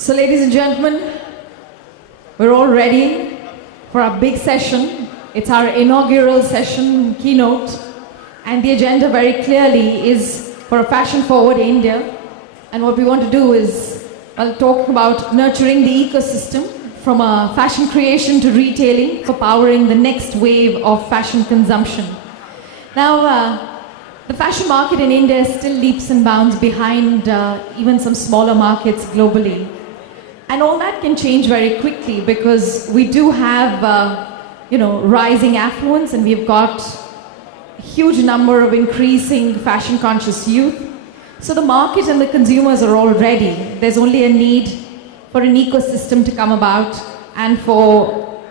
So ladies and gentlemen, we're all ready for our big session. It's our inaugural session keynote, and the agenda very clearly is for a fashion-forward India. And what we want to do is, talk about nurturing the ecosystem from fashion creation to retailing for powering the next wave of fashion consumption. Now, the fashion market in India is still leaps and bounds behind even some smaller markets globally. And all that can change very quickly because we do have, rising affluence, and we've got a huge number of increasing fashion-conscious youth. So the market and the consumers are all ready. There's only a need for an ecosystem to come about and for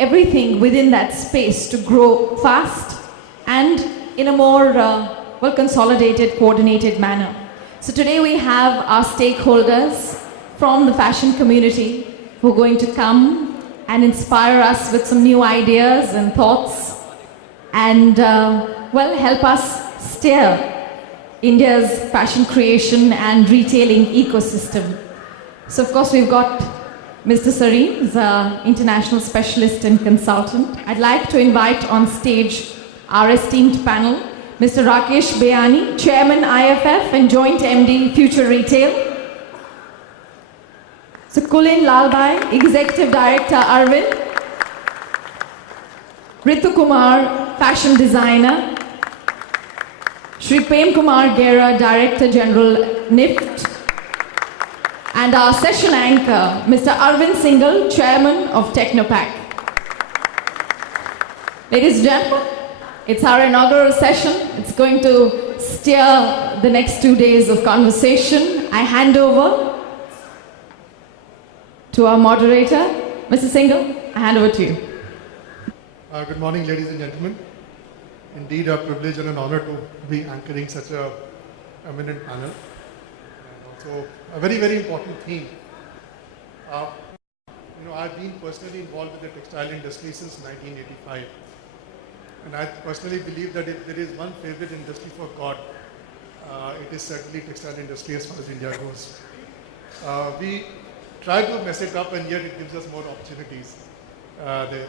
everything within that space to grow fast and in a more consolidated, coordinated manner. So today we have our stakeholders from the fashion community who are going to come and inspire us with some new ideas and thoughts and help us steer India's fashion creation and retailing ecosystem. So of course we've got Mr. Sareem, who's an international specialist and consultant. I'd like to invite on stage our esteemed panel, Mr. Rakesh Bayani, Chairman IFF and Joint MD Future Retail. So Kulin Lalbhai, Executive Director Arvind. Ritu Kumar, Fashion Designer. Shri Prem Kumar Gera, Director General NIFT. And our session anchor, Mr. Arvind Singhal, Chairman of Technopak. Ladies and gentlemen, it's our inaugural session. It's going to steer the next 2 days of conversation. I hand over to our moderator, Mr. Singhal. I hand over to you. Good morning, ladies and gentlemen. Indeed, a privilege and an honor to be anchoring such an eminent panel. And also a very, very important theme. I've been personally involved with the textile industry since 1985. And I personally believe that if there is one favorite industry for God, it is certainly textile industry as far as India goes. We try to mess it up, and yet it gives us more opportunities there.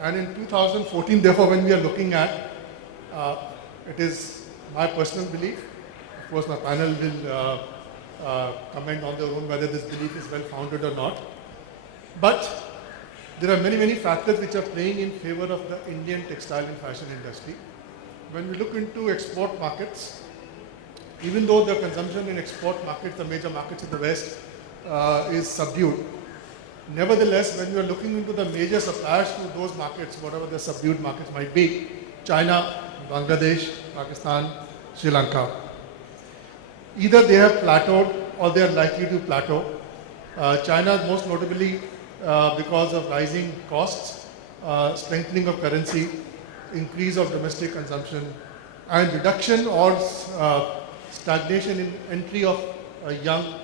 And in 2014, therefore, when we are looking at, it is my personal belief, of course my panel will comment on their own whether this belief is well founded or not. But there are many, many factors which are playing in favor of the Indian textile and fashion industry. When we look into export markets, even though the consumption in export markets, the major markets in the West, is subdued, nevertheless, when we are looking into the major suppliers to those markets, whatever the subdued markets might be, China, Bangladesh, Pakistan, Sri Lanka, either they have plateaued or they are likely to plateau. China most notably because of rising costs, strengthening of currency, increase of domestic consumption, and reduction or stagnation in entry of a young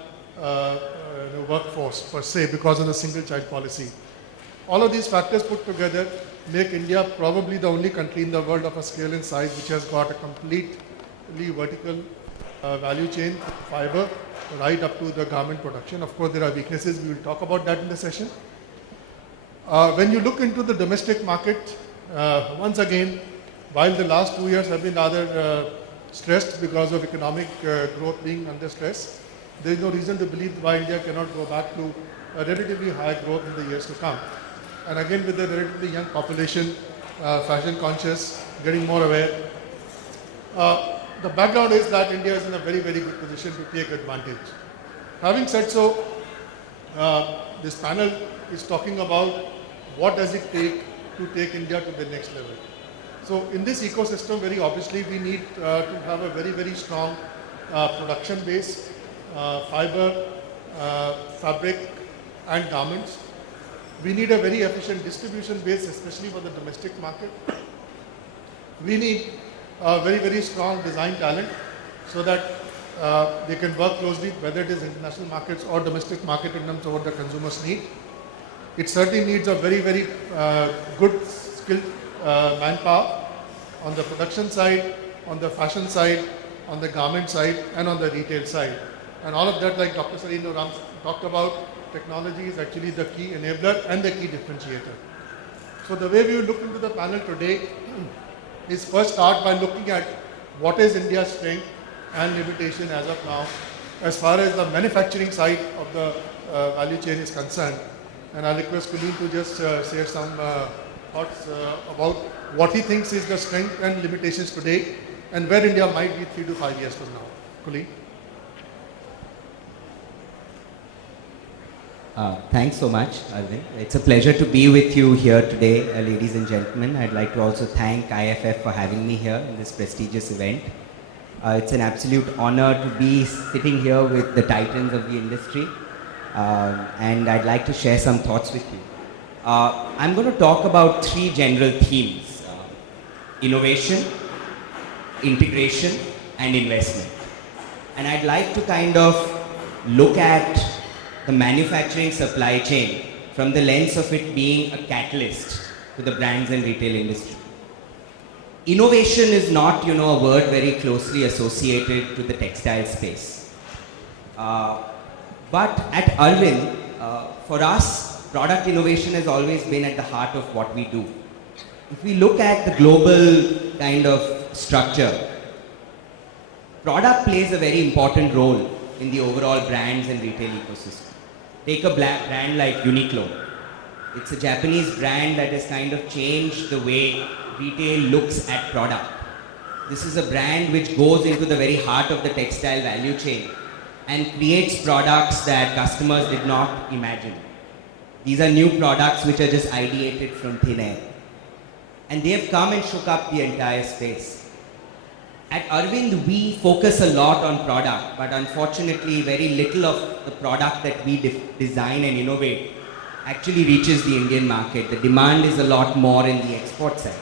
workforce per se because of the single child policy. All of these factors put together make India probably the only country in the world of a scale and size which has got a completely vertical value chain, fiber, right up to the garment production. Of course, there are weaknesses. We will talk about that in the session. When you look into the domestic market, once again, while the last 2 years have been rather stressed because of economic growth being under stress, there is no reason to believe why India cannot go back to a relatively high growth in the years to come. And again, with a relatively young population, fashion conscious, getting more aware, the background is that India is in a very, very good position to take advantage. Having said so, this panel is talking about what does it take to take India to the next level. So in this ecosystem, very obviously, we need to have a very, very strong production base, fiber, fabric and garments. We need a very efficient distribution base, especially for the domestic market. We need very, very strong design talent so that they can work closely, whether it is international markets or domestic market in terms of what the consumers need. It certainly needs a very, very good skilled manpower on the production side, on the fashion side, on the garment side and on the retail side. And all of that, like Dr. Sareem Ram talked about, technology is actually the key enabler and the key differentiator. So the way we will look into the panel today is first start by looking at what is India's strength and limitation as of now as far as the manufacturing side of the value chain is concerned. And I'll request Kulin to just share some thoughts about what he thinks is the strength and limitations today and where India might be 3 to 5 years from now. Kulin. Thanks so much, Arvind. It's a pleasure to be with you here today, ladies and gentlemen. I'd like to also thank IFF for having me here in this prestigious event. It's an absolute honor to be sitting here with the titans of the industry, and I'd like to share some thoughts with you. I'm going to talk about 3 general themes: innovation, integration, and investment. And I'd like to kind of look at the manufacturing supply chain from the lens of it being a catalyst to the brands and retail industry. Innovation is not, a word very closely associated to the textile space. But at Arvind, for us, product innovation has always been at the heart of what we do. If we look at the global kind of structure, product plays a very important role in the overall brands and retail ecosystem. Take a brand like Uniqlo. It's a Japanese brand that has kind of changed the way retail looks at product. This is a brand which goes into the very heart of the textile value chain and creates products that customers did not imagine. These are new products which are just ideated from thin air. And they have come and shook up the entire space. At Arvind, we focus a lot on product, but unfortunately, very little of the product that we design and innovate actually reaches the Indian market. The demand is a lot more in the export side.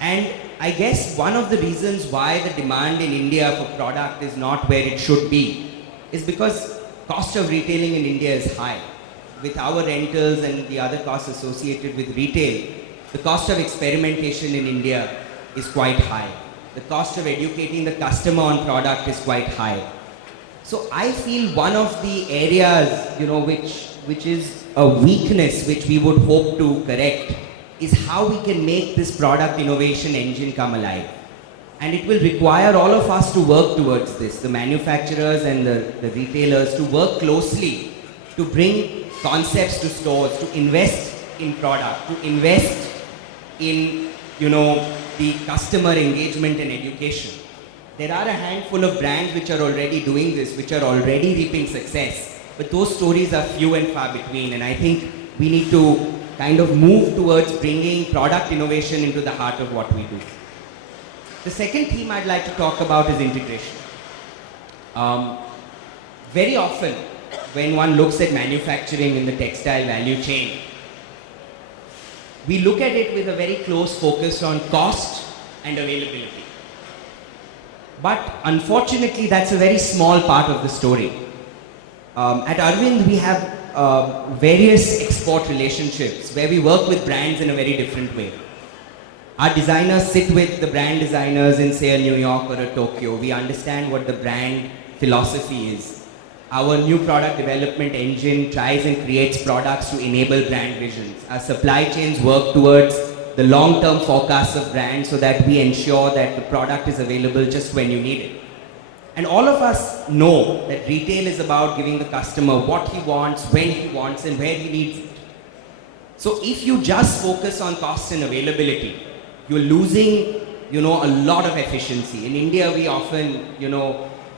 And I guess one of the reasons why the demand in India for product is not where it should be is because cost of retailing in India is high. With our rentals and the other costs associated with retail, the cost of experimentation in India is quite high. The cost of educating the customer on product is quite high. So I feel one of the areas, which is a weakness which we would hope to correct is how we can make this product innovation engine come alive. And it will require all of us to work towards this, the manufacturers and the retailers, to work closely to bring concepts to stores, to invest in product, to invest in, the customer engagement and education. There are a handful of brands which are already doing this, which are already reaping success, but those stories are few and far between, and I think we need to kind of move towards bringing product innovation into the heart of what we do. The second theme I'd like to talk about is integration. Very often, when one looks at manufacturing in the textile value chain, we look at it with a very close focus on cost and availability. But unfortunately, that's a very small part of the story. At Arvind, we have various export relationships where we work with brands in a very different way. Our designers sit with the brand designers in, say, a New York or a Tokyo. We understand what the brand philosophy is. Our new product development engine tries and creates products to enable brand visions. Our supply chains work towards the long-term forecasts of brands so that we ensure that the product is available just when you need it. And all of us know that retail is about giving the customer what he wants, when he wants, and where he needs it. So if you just focus on cost and availability, you're losing, a lot of efficiency. In India, we often,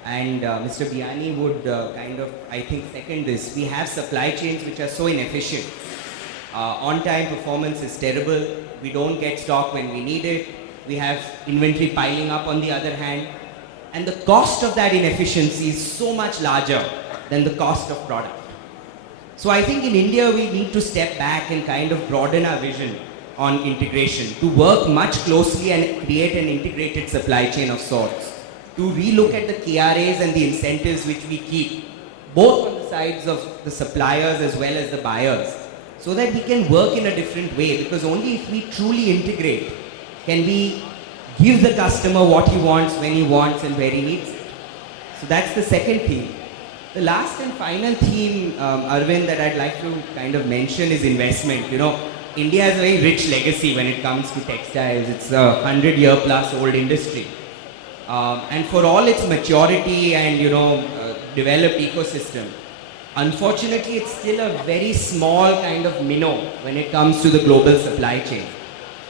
and Mr. Biani would I think, second this. We have supply chains which are so inefficient. On-time performance is terrible. We don't get stock when we need it. We have inventory piling up on the other hand. And the cost of that inefficiency is so much larger than the cost of product. So I think in India, we need to step back and kind of broaden our vision on integration, to work much closely and create an integrated supply chain of sorts, to relook at the KRAs and the incentives which we keep, both on the sides of the suppliers as well as the buyers, so that we can work in a different way, because only if we truly integrate can we give the customer what he wants, when he wants, and where he needs it. So that's the second theme. The last and final theme, Arvind, that I'd like to kind of mention is investment. You know, India has a very rich legacy when it comes to textiles. It's a 100-year plus old industry. And for all its maturity and, developed ecosystem, unfortunately, it's still a very small kind of minnow when it comes to the global supply chain.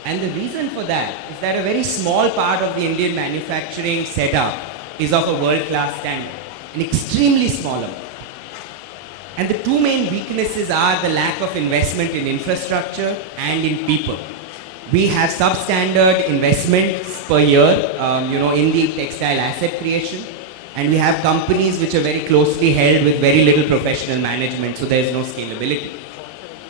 And the reason for that is that a very small part of the Indian manufacturing setup is of a world-class standard, an extremely small amount. And the two main weaknesses are the lack of investment in infrastructure and in people. We have substandard investments per year, in the textile asset creation, and we have companies which are very closely held with very little professional management, so there is no scalability.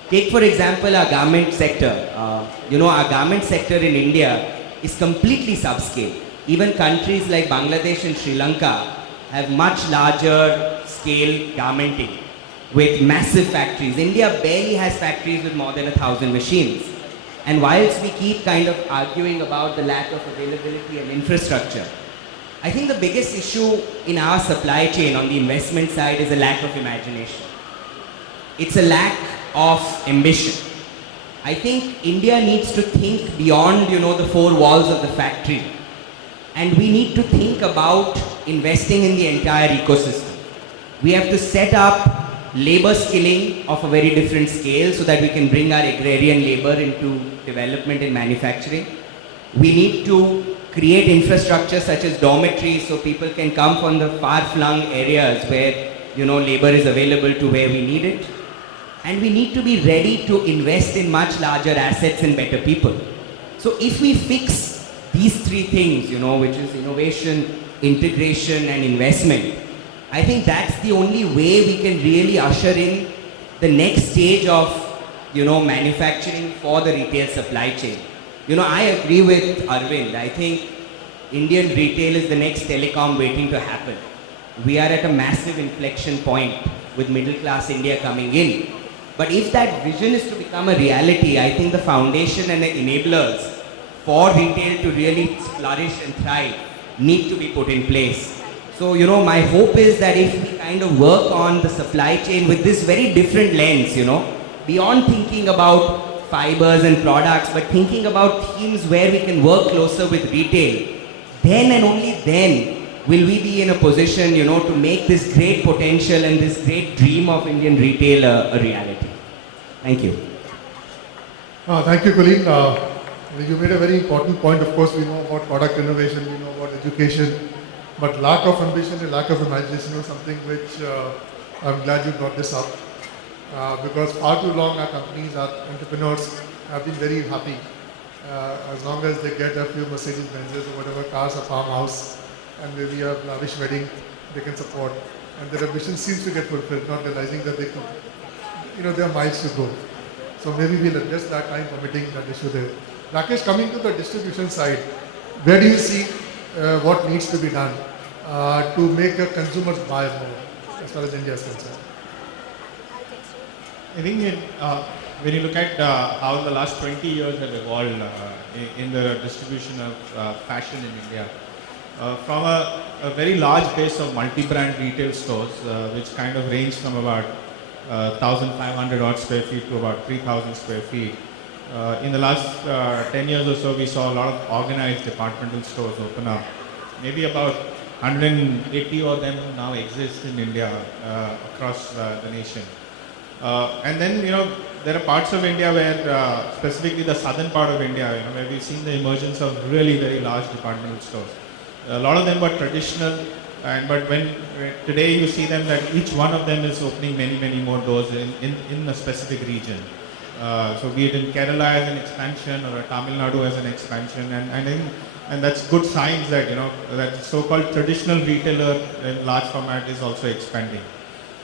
Take for example our garment sector. Our garment sector in India is completely subscale. Even countries like Bangladesh and Sri Lanka have much larger scale garmenting with massive factories. India barely has factories with more than 1,000 machines. And whilst we keep kind of arguing about the lack of availability and infrastructure, I think the biggest issue in our supply chain on the investment side is a lack of imagination. It's a lack of ambition. I think India needs to think beyond, the four walls of the factory. And we need to think about investing in the entire ecosystem. We have to set up labor skilling of a very different scale so that we can bring our agrarian labor into development and manufacturing. We need to create infrastructure such as dormitories so people can come from the far-flung areas where, labor is available to where we need it. And we need to be ready to invest in much larger assets and better people. So if we fix these three things, which is innovation, integration and investment, I think that's the only way we can really usher in the next stage of, manufacturing for the retail supply chain. I agree with Arvind. I think Indian retail is the next telecom waiting to happen. We are at a massive inflection point with middle class India coming in. But if that vision is to become a reality, I think the foundation and the enablers for retail to really flourish and thrive need to be put in place. So, my hope is that if we kind of work on the supply chain with this very different lens, beyond thinking about fibers and products, but thinking about themes where we can work closer with retail, then and only then will we be in a position, to make this great potential and this great dream of Indian retail a reality. Thank you. Thank you, colleague. You made a very important point. Of course, we know about product innovation, we know about education, but lack of ambition and lack of imagination is something which I'm glad you brought this up. Because far too long our companies, our entrepreneurs have been very happy as long as they get a few Mercedes Benzes or whatever cars, a farmhouse, and maybe a lavish wedding they can support. And their ambition seems to get fulfilled, not realizing that they could, there are miles to go. So maybe we'll address that time permitting that issue there. Rakesh, coming to the distribution side, where do you see what needs to be done to make the consumers buy more as far as India is concerned? I think when you look at how the last 20 years have evolved in the distribution of fashion in India, from a very large base of multi-brand retail stores, which kind of range from about 1,500 odd square feet to about 3,000 square feet. In the last 10 years or so, we saw a lot of organized departmental stores open up. Maybe about 180 of them now exist in India across the nation. And then, there are parts of India where, specifically the southern part of India, where we've seen the emergence of really very large departmental stores. A lot of them were traditional, but when today you see them that each one of them is opening many more doors in a specific region. So be it in Kerala as an expansion or Tamil Nadu as an expansion, and that's good signs that that so-called traditional retailer in large format is also expanding.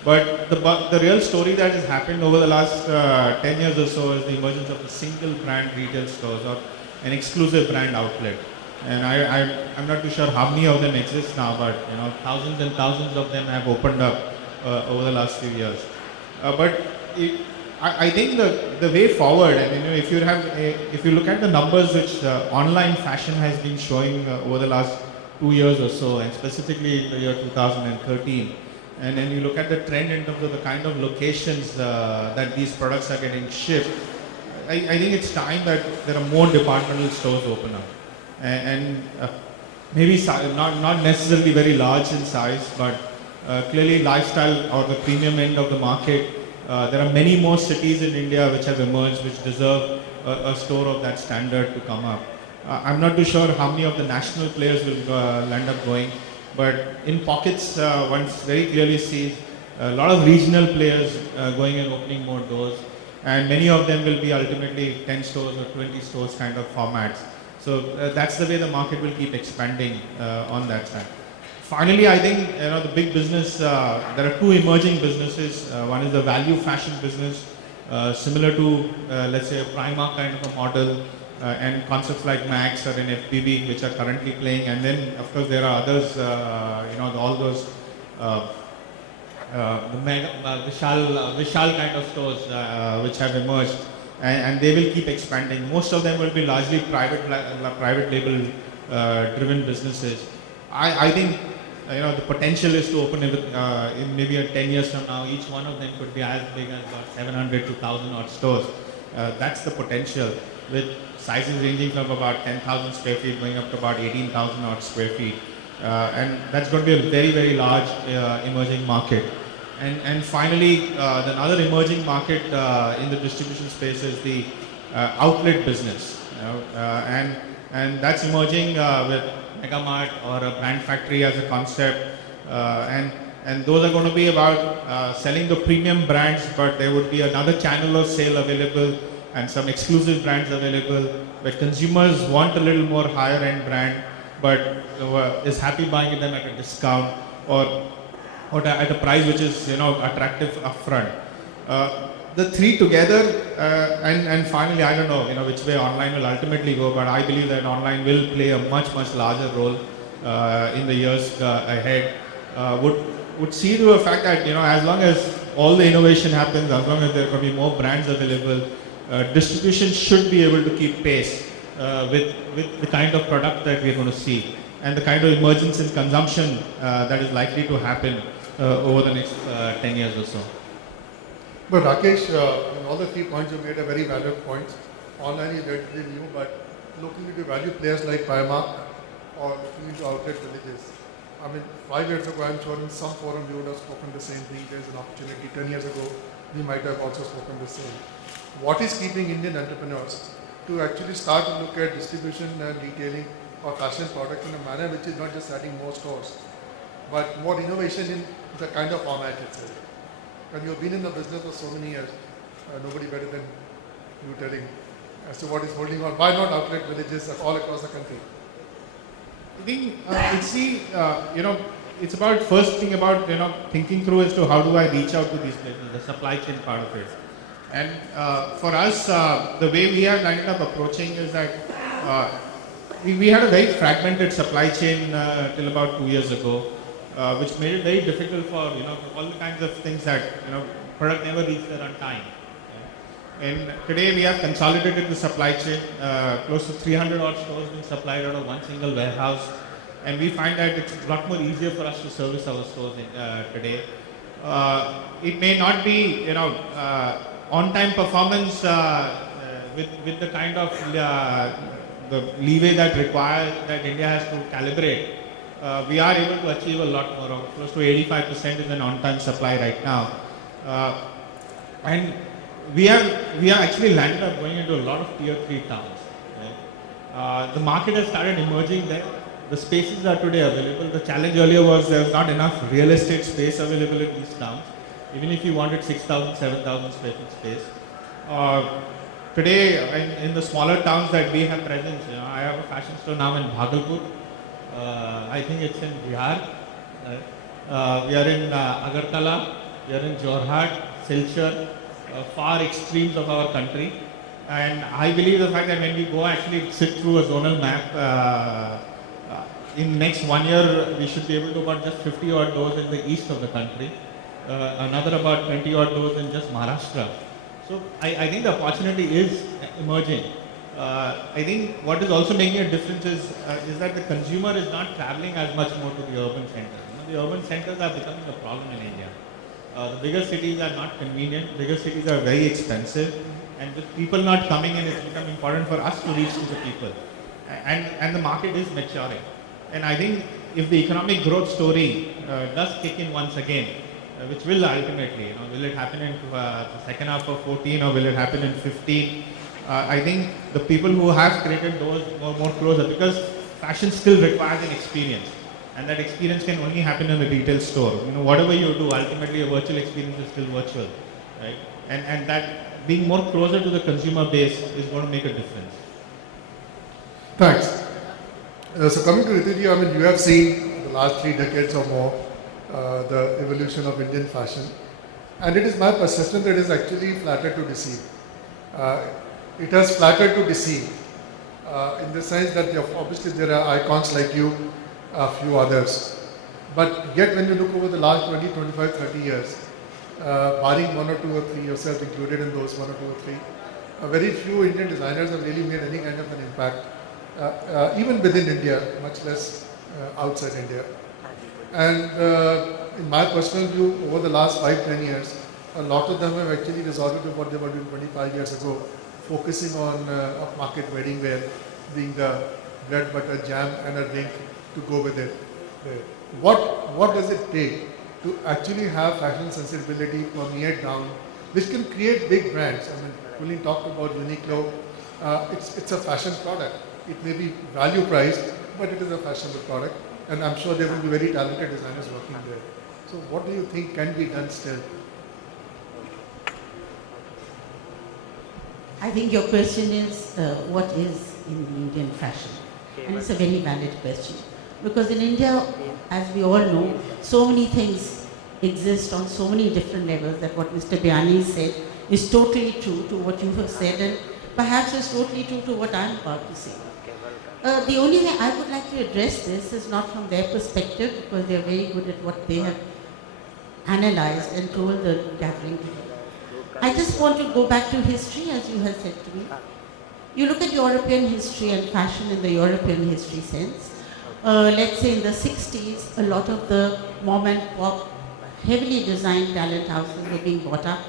But the real story that has happened over the last 10 years or so is the emergence of the single brand retail stores or an exclusive brand outlet. And I'm not too sure how many of them exist now, but thousands and thousands of them have opened up over the last few years. I think the way forward, and if you look at the numbers which online fashion has been showing over the last 2 years or so, and specifically in the year 2013, and then you look at the trend in terms of the kind of locations that these products are getting shipped, I think it's time that there are more departmental stores open up. And maybe not necessarily very large in size, but clearly lifestyle or the premium end of the market. There are many more cities in India which have emerged which deserve a store of that standard to come up. I'm not too sure how many of the national players will end up going, but in pockets one very clearly sees a lot of regional players going and opening more doors, and many of them will be ultimately 10 stores or 20 stores kind of formats. So that's the way the market will keep expanding on that side. Finally, I think the big business, there are two emerging businesses. One is the value fashion business, similar to let's say a Primark kind of a model, and concepts like Max or an FBB which are currently playing. And then of course there are others, all those the mega, Vishal kind of stores which have emerged, and they will keep expanding. Most of them will be largely private label driven businesses. I think the potential is to open in maybe 10 years from now, each one of them could be as big as about 700 to 1,000 odd stores. That's the potential, with sizes ranging from about 10,000 square feet going up to about 18,000 odd square feet. And that's going to be a very, very large emerging market. And finally, another emerging market in the distribution space is the outlet business. And that's emerging with Megamart or a brand factory as a concept, and those are going to be about selling the premium brands, but there would be another channel of sale available and some exclusive brands available where consumers want a little more higher end brand, but is happy buying them at a discount or at a price which is attractive upfront. The three together, and finally, I don't know which way online will ultimately go, but I believe that online will play a much larger role in the years ahead. Would see to a fact that as long as all the innovation happens, as long as there can be more brands available, distribution should be able to keep pace with the kind of product that we're going to see and the kind of emergence in consumption that is likely to happen over the next 10 years or so. But Rakesh, all the 3 points you made are very valid points. Online is relatively new, but looking into value players like Primark or looking into outlet villages. I mean, 5 years ago, I'm sure in some forum you would have spoken the same thing. There's an opportunity. 10 years ago, we might have also spoken the same. What is keeping Indian entrepreneurs to actually start to look at distribution and retailing of fashion products in a manner which is not just adding more stores, but more innovation in the kind of format itself? And you've been in the business for so many years, nobody better than you telling as to what is holding on. Why not outlet villages all across the country? I think it's about first thing about thinking through as to how do I reach out to these places, the supply chain part of it. And for us, the way we have ended up approaching is that we had a very fragmented supply chain till about 2 years ago, which made it very difficult for all the kinds of things that product never reached there on time. And today we have consolidated the supply chain, close to 300 odd stores being supplied out of one single warehouse, and we find that it's a lot more easier for us to service our stores today. It may not be on-time performance with the kind of the leeway that India has to calibrate. We are able to achieve a lot more. Close to 85% is an on-time supply right now, and we are actually landed up going into a lot of tier 3 towns. Right? The market has started emerging there. The spaces are today available. The challenge earlier was there was not enough real estate space available in these towns, even if you wanted 6,000, 7,000 square feet space. Today, in the smaller towns that we have presence, I have a fashion store now in Bhagalpur. I think it's in Bihar. We are in Agartala. We are in Jorhat, Silchar, far extremes of our country. And I believe the fact that when we go actually sit through a zonal map, in next 1 year, we should be able to about just 50 odd doors in the east of the country. Another about 20 odd doors in just Maharashtra. So I think the opportunity is emerging. I think what is also making a difference is that the consumer is not traveling as much more to the urban centers. The urban centers are becoming a problem in India. The bigger cities are not convenient, bigger cities are very expensive, and with people not coming in, it's become important for us to reach to the people. And the market is maturing. And I think if the economic growth story does kick in once again, which will ultimately, will it happen in the second half of 14 or will it happen in 15? I think the people who have created those more closer, because fashion still requires an experience, and that experience can only happen in a retail store. Whatever you do, ultimately a virtual experience is still virtual, right? And that being more closer to the consumer base is going to make a difference. Thanks. So coming to Rituji, I mean, you have seen the last 3 decades or more the evolution of Indian fashion, and it is my perception that it is actually flattered to deceive. It has flattered to deceive in the sense that obviously there are icons like you, a few others, but yet when you look over the last 20, 25, 30 years, barring 1 or 2 or 3, yourself included in those 1 or 2 or 3, very few Indian designers have really made any kind of an impact, even within India, much less outside India. And in my personal view, over the last 5-10 years, a lot of them have actually resorted to what they were doing 25 years ago, focusing on upmarket wedding wear, being the bread, butter, jam and a drink to go with it. What does it take to actually have fashion sensibility permeate down, which can create big brands? I mean, Kulin talked about Uniqlo. It's a fashion product. It may be value priced, but it is a fashionable product. And I'm sure there will be very talented designers working there. So what do you think can be done still? I think your question is what is in Indian fashion? And it's a very valid question. Because in India, as we all know, so many things exist on so many different levels that what Mr. Biani said is totally true to what you have said, and perhaps is totally true to what I'm about to say. The only way I would like to address this is not from their perspective, because they're very good at what they have analyzed and told the gathering today. I just want to go back to history, as you have said to me. You look at European history and fashion in the European history sense. Let's say in the 60s, a lot of the mom and pop, heavily designed talent houses were being bought up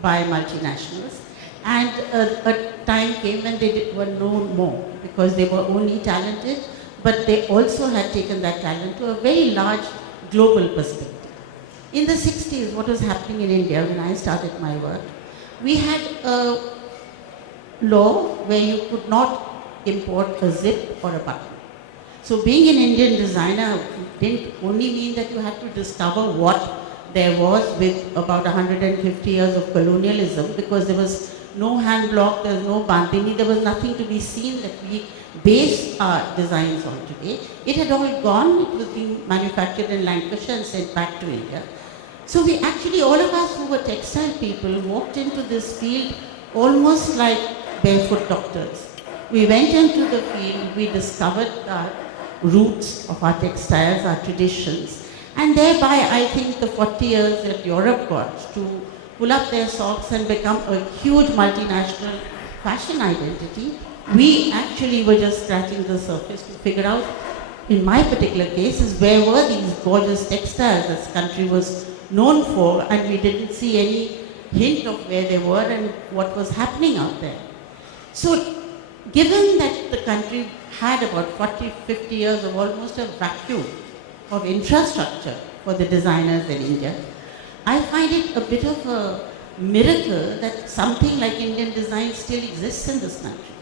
by multinationals. And a time came when they were known more because they were only talented, but they also had taken that talent to a very large global perspective. In the 60s, what was happening in India when I started my work, we had a law where you could not import a zip or a button. So being an Indian designer didn't only mean that you had to discover what there was with about 150 years of colonialism, because there was no hand block, there was no bandini, there was nothing to be seen that we base our designs on today. It had all gone, it was being manufactured in Lancashire and sent back to India. So we actually, all of us who were textile people, walked into this field almost like barefoot doctors. We went into the field, we discovered our roots of our textiles, our traditions, and thereby I think the 40 years that Europe got to pull up their socks and become a huge multinational fashion identity, we actually were just scratching the surface to figure out, in my particular case, is where were these gorgeous textiles this country was known for, and we didn't see any hint of where they were and what was happening out there. So given that the country had about 40, 50 years of almost a vacuum of infrastructure for the designers in India, I find it a bit of a miracle that something like Indian design still exists in this country.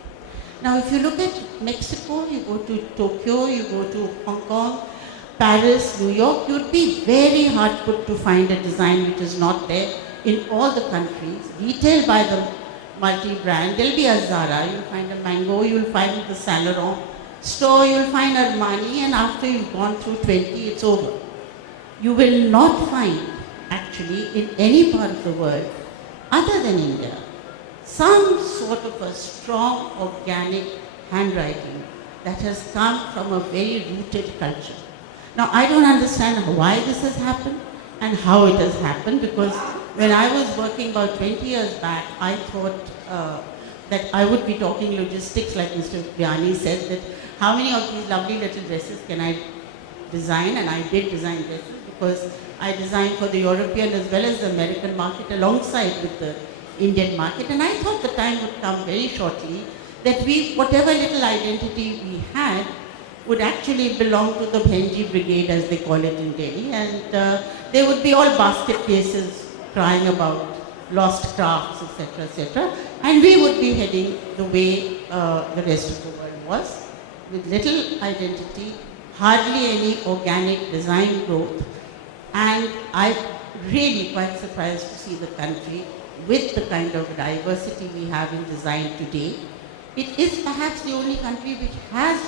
Now, if you look at Mexico, you go to Tokyo, you go to Hong Kong, Paris, New York, you'd be very hard put to find a design which is not there in all the countries, retailed by the multi-brand. There'll be a Zara, you'll find a Mango, you'll find the Saint Laurent store, you'll find Armani, and after you've gone through 20, it's over. You will not find, actually, in any part of the world, other than India, some sort of a strong organic handwriting that has come from a very rooted culture. Now, I don't understand why this has happened and how it has happened, because when I was working about 20 years back, I thought that I would be talking logistics like Mr. Vyani said, that how many of these lovely little dresses can I design, and I did design dresses because I designed for the European as well as the American market alongside with the Indian market, and I thought the time would come very shortly that we, whatever little identity we had, would actually belong to the Bhenji Brigade as they call it in Delhi, and they would be all basket cases crying about lost crafts, etc., etc., and we would be heading the way the rest of the world was, with little identity, hardly any organic design growth, and I'm really quite surprised to see the country with the kind of diversity we have in design today. It is perhaps the only country which has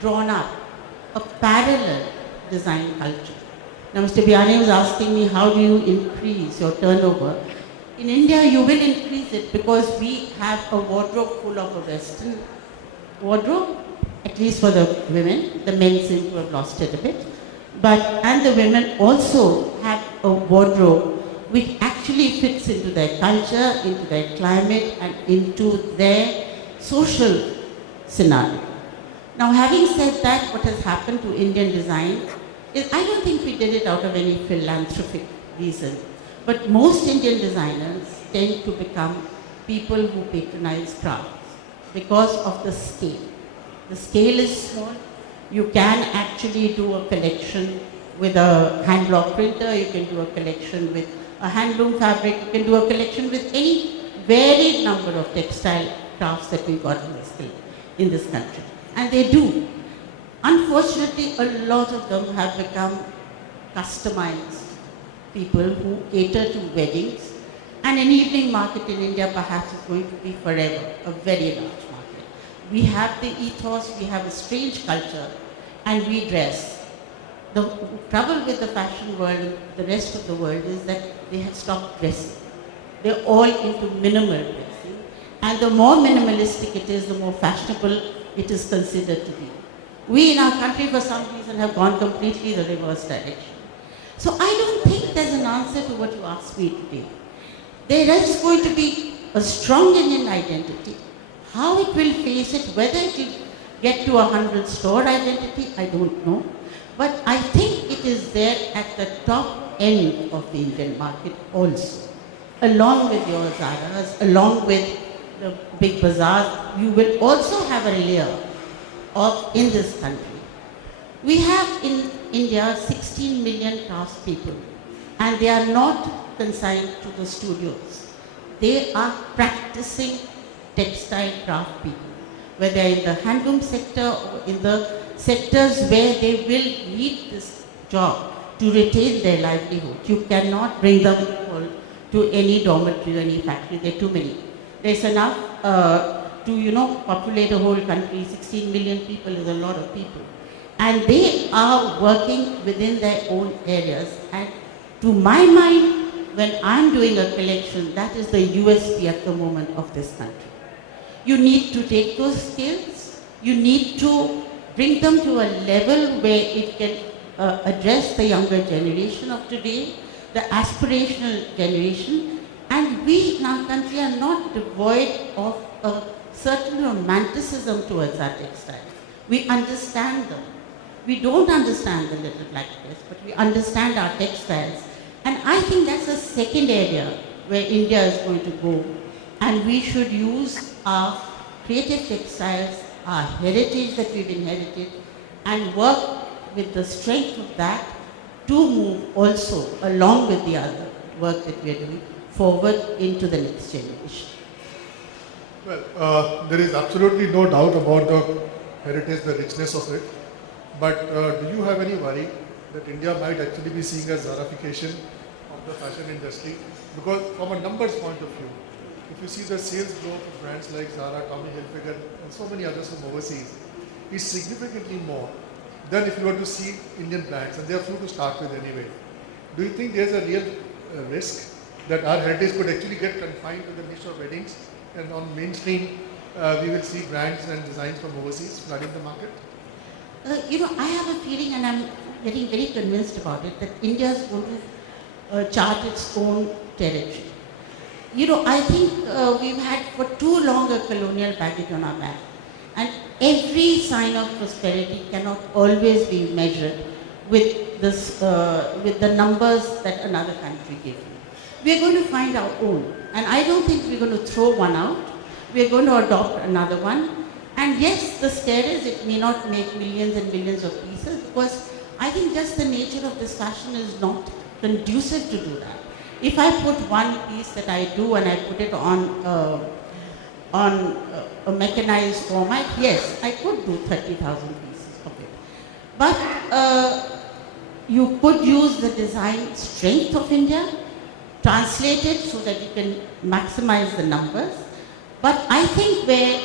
drawn up a parallel design culture. Now, Mr. Vyani was asking me, how do you increase your turnover? In India, you will increase it because we have a wardrobe full of a Western wardrobe, at least for the women. The men seem to have lost it a bit. And the women also have a wardrobe which actually fits into their culture, into their climate, and into their social scenario. Now, having said that, what has happened to Indian design is, I don't think we did it out of any philanthropic reason, but most Indian designers tend to become people who patronize crafts because of the scale. The scale is small. You can actually do a collection with a hand block printer, you can do a collection with a handloom fabric, you can do a collection with any varied number of textile crafts that we've got in this country. And they do. Unfortunately, a lot of them have become customized people who cater to weddings, and an evening market in India perhaps is going to be forever a very large market. We have the ethos, we have a strange culture, and we dress. The trouble with the fashion world, the rest of the world, is that they have stopped dressing. They're all into minimal dressing, and the more minimalistic it is, the more fashionable it is considered to be. We in our country, for some reason, have gone completely the reverse direction. So I don't think there's an answer to what you asked me today. There is going to be a strong Indian identity. How it will face it, whether it will get to 100 store identity, I don't know. But I think it is there at the top end of the Indian market also. Along with your Zaras, along with the big bazaars, you will also have a layer in this country. We have in India 16 million craftspeople, and they are not consigned to the studios. They are practicing textile craft people, whether in the handloom sector or in the sectors where they will need this job to retain their livelihood. You cannot bring them all to any dormitory or any factory. There are too many. There's enough to populate a whole country. 16 million people is a lot of people. And they are working within their own areas. And to my mind, when I'm doing a collection, that is the USP at the moment of this country. You need to take those skills, you need to bring them to a level where it can address the younger generation of today, the aspirational generation, and we in our country are not devoid of a certain romanticism towards our textiles. We understand them. We don't understand the little black dress, but we understand our textiles. And I think that's a second area where India is going to go. And we should use our creative textiles, our heritage that we've inherited, and work with the strength of that to move also along with the other work that we're doing forward into the next generation. Well, there is absolutely no doubt about the heritage, the richness of it. But do you have any worry that India might actually be seeing a Zarification of the fashion industry? Because from a numbers point of view, if you see the sales growth of brands like Zara, Tommy Hilfiger, and so many others from overseas, is significantly more than if you were to see Indian brands, and they are few to start with anyway. Do you think there's a real risk that our heritage could actually get confined to the niche of weddings, and on mainstream we will see brands and designs from overseas flooding the market? I have a feeling, and I'm getting very convinced about it, that India is going to chart its own territory. I think we've had for too long a colonial baggage on our back. And every sign of prosperity cannot always be measured with with the numbers that another country gives you. We're going to find our own. And I don't think we're going to throw one out. We're going to adopt another one. And yes, the stairers, it may not make millions and millions of pieces, because I think just the nature of this fashion is not conducive to do that. If I put one piece that I do and I put it on a mechanized format, yes, I could do 30,000 pieces of it. But you could use the design strength of India, translate it so that you can maximize the numbers. But I think where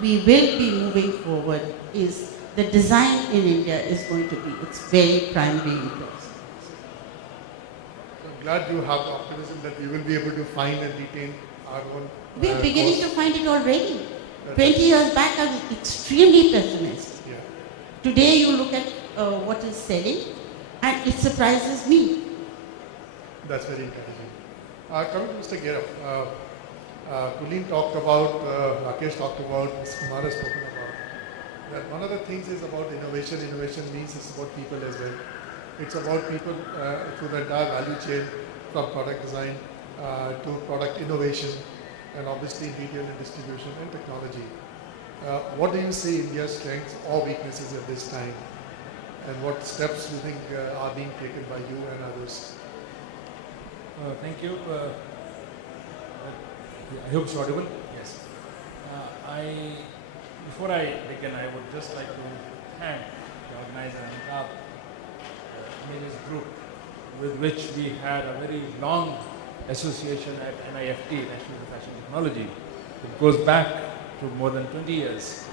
we will be moving forward is the design in India is going to be its very primary interest. I'm glad you have the optimism that we will be able to find and retain our own. We're beginning to course. find it already. That's 20 years back, I was extremely pessimistic. Yeah. Today, you look at what is selling, and it surprises me. That's very encouraging. Coming to Mr. Gerab, Kulin talked about, Rakesh talked about, Ms. Kumar has spoken about, that one of the things is about innovation. Innovation means it's about people as well. It's about people through the entire value chain, from product design to product innovation, and obviously retail and distribution and technology. What do you see India's strengths or weaknesses at this time? And what steps do you think are being taken by you and others? Thank you. I hope it's audible. Yes. Before I begin, I would just like to thank the organizer and Images Group, with which we had a very long association at NIFT, National Fashion Technology. It goes back to more than 20 years.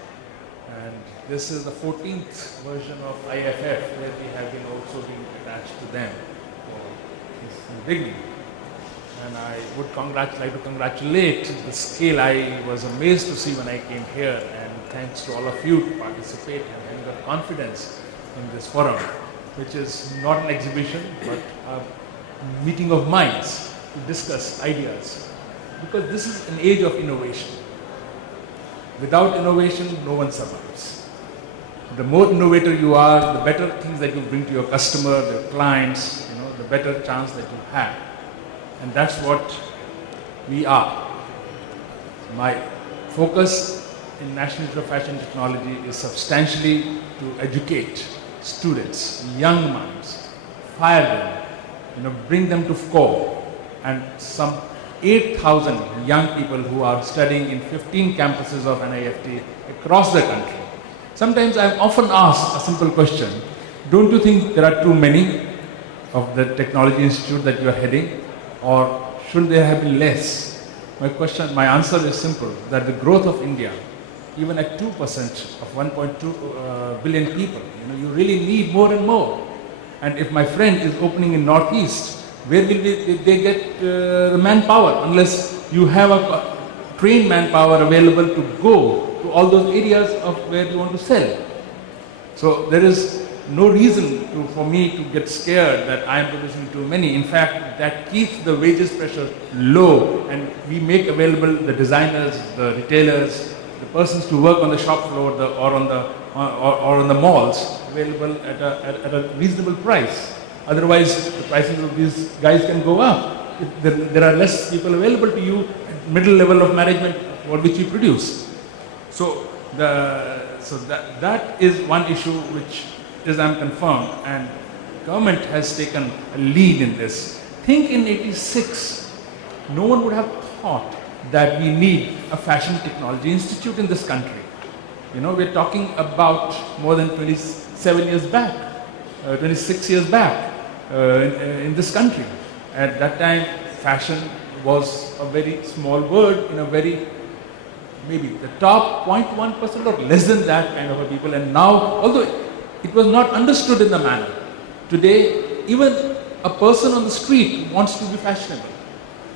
And this is the 14th version of IFF, where we have been also being attached to them for the beginning. And I would like to congratulate the scale. I was amazed to see when I came here, and thanks to all of you to participate and having the confidence in this forum, which is not an exhibition but a meeting of minds to discuss ideas. Because this is an age of innovation. Without innovation, no one survives. The more innovator you are, the better things that you bring to your customer, your clients, the better chance that you have. And that's what we are. My focus in National Institute of Fashion Technology is substantially to educate students, young minds, fire them, bring them to FCO, and some 8,000 young people who are studying in 15 campuses of NIFT across the country. Sometimes I'm often asked a simple question: don't you think there are too many of the technology institute that you are heading? Or should there have been less? My answer is simple, that the growth of India, even at 2% of 1.2 billion people, you really need more and more. And if my friend is opening in Northeast, where will they get the manpower unless you have a trained manpower available to go to all those areas of where you want to sell? So there is no reason for me to get scared that I am producing too many. In fact, that keeps the wages pressure low, and we make available the designers, the retailers, the persons to work on the shop floor or on the malls available at a reasonable price. Otherwise, the prices of these guys can go up. There are less people available to you at middle level of management for which you produce. So that is one issue which is, I'm confirmed, and government has taken a lead in this. Think in '86, no one would have thought that we need a fashion technology institute in this country. We're talking about more than 27 years back, 26 years back in this country. At that time, fashion was a very small word in a very, maybe the top 0.1% or less than that kind of a people. And now, although it was not understood in the manner, today even a person on the street wants to be fashionable.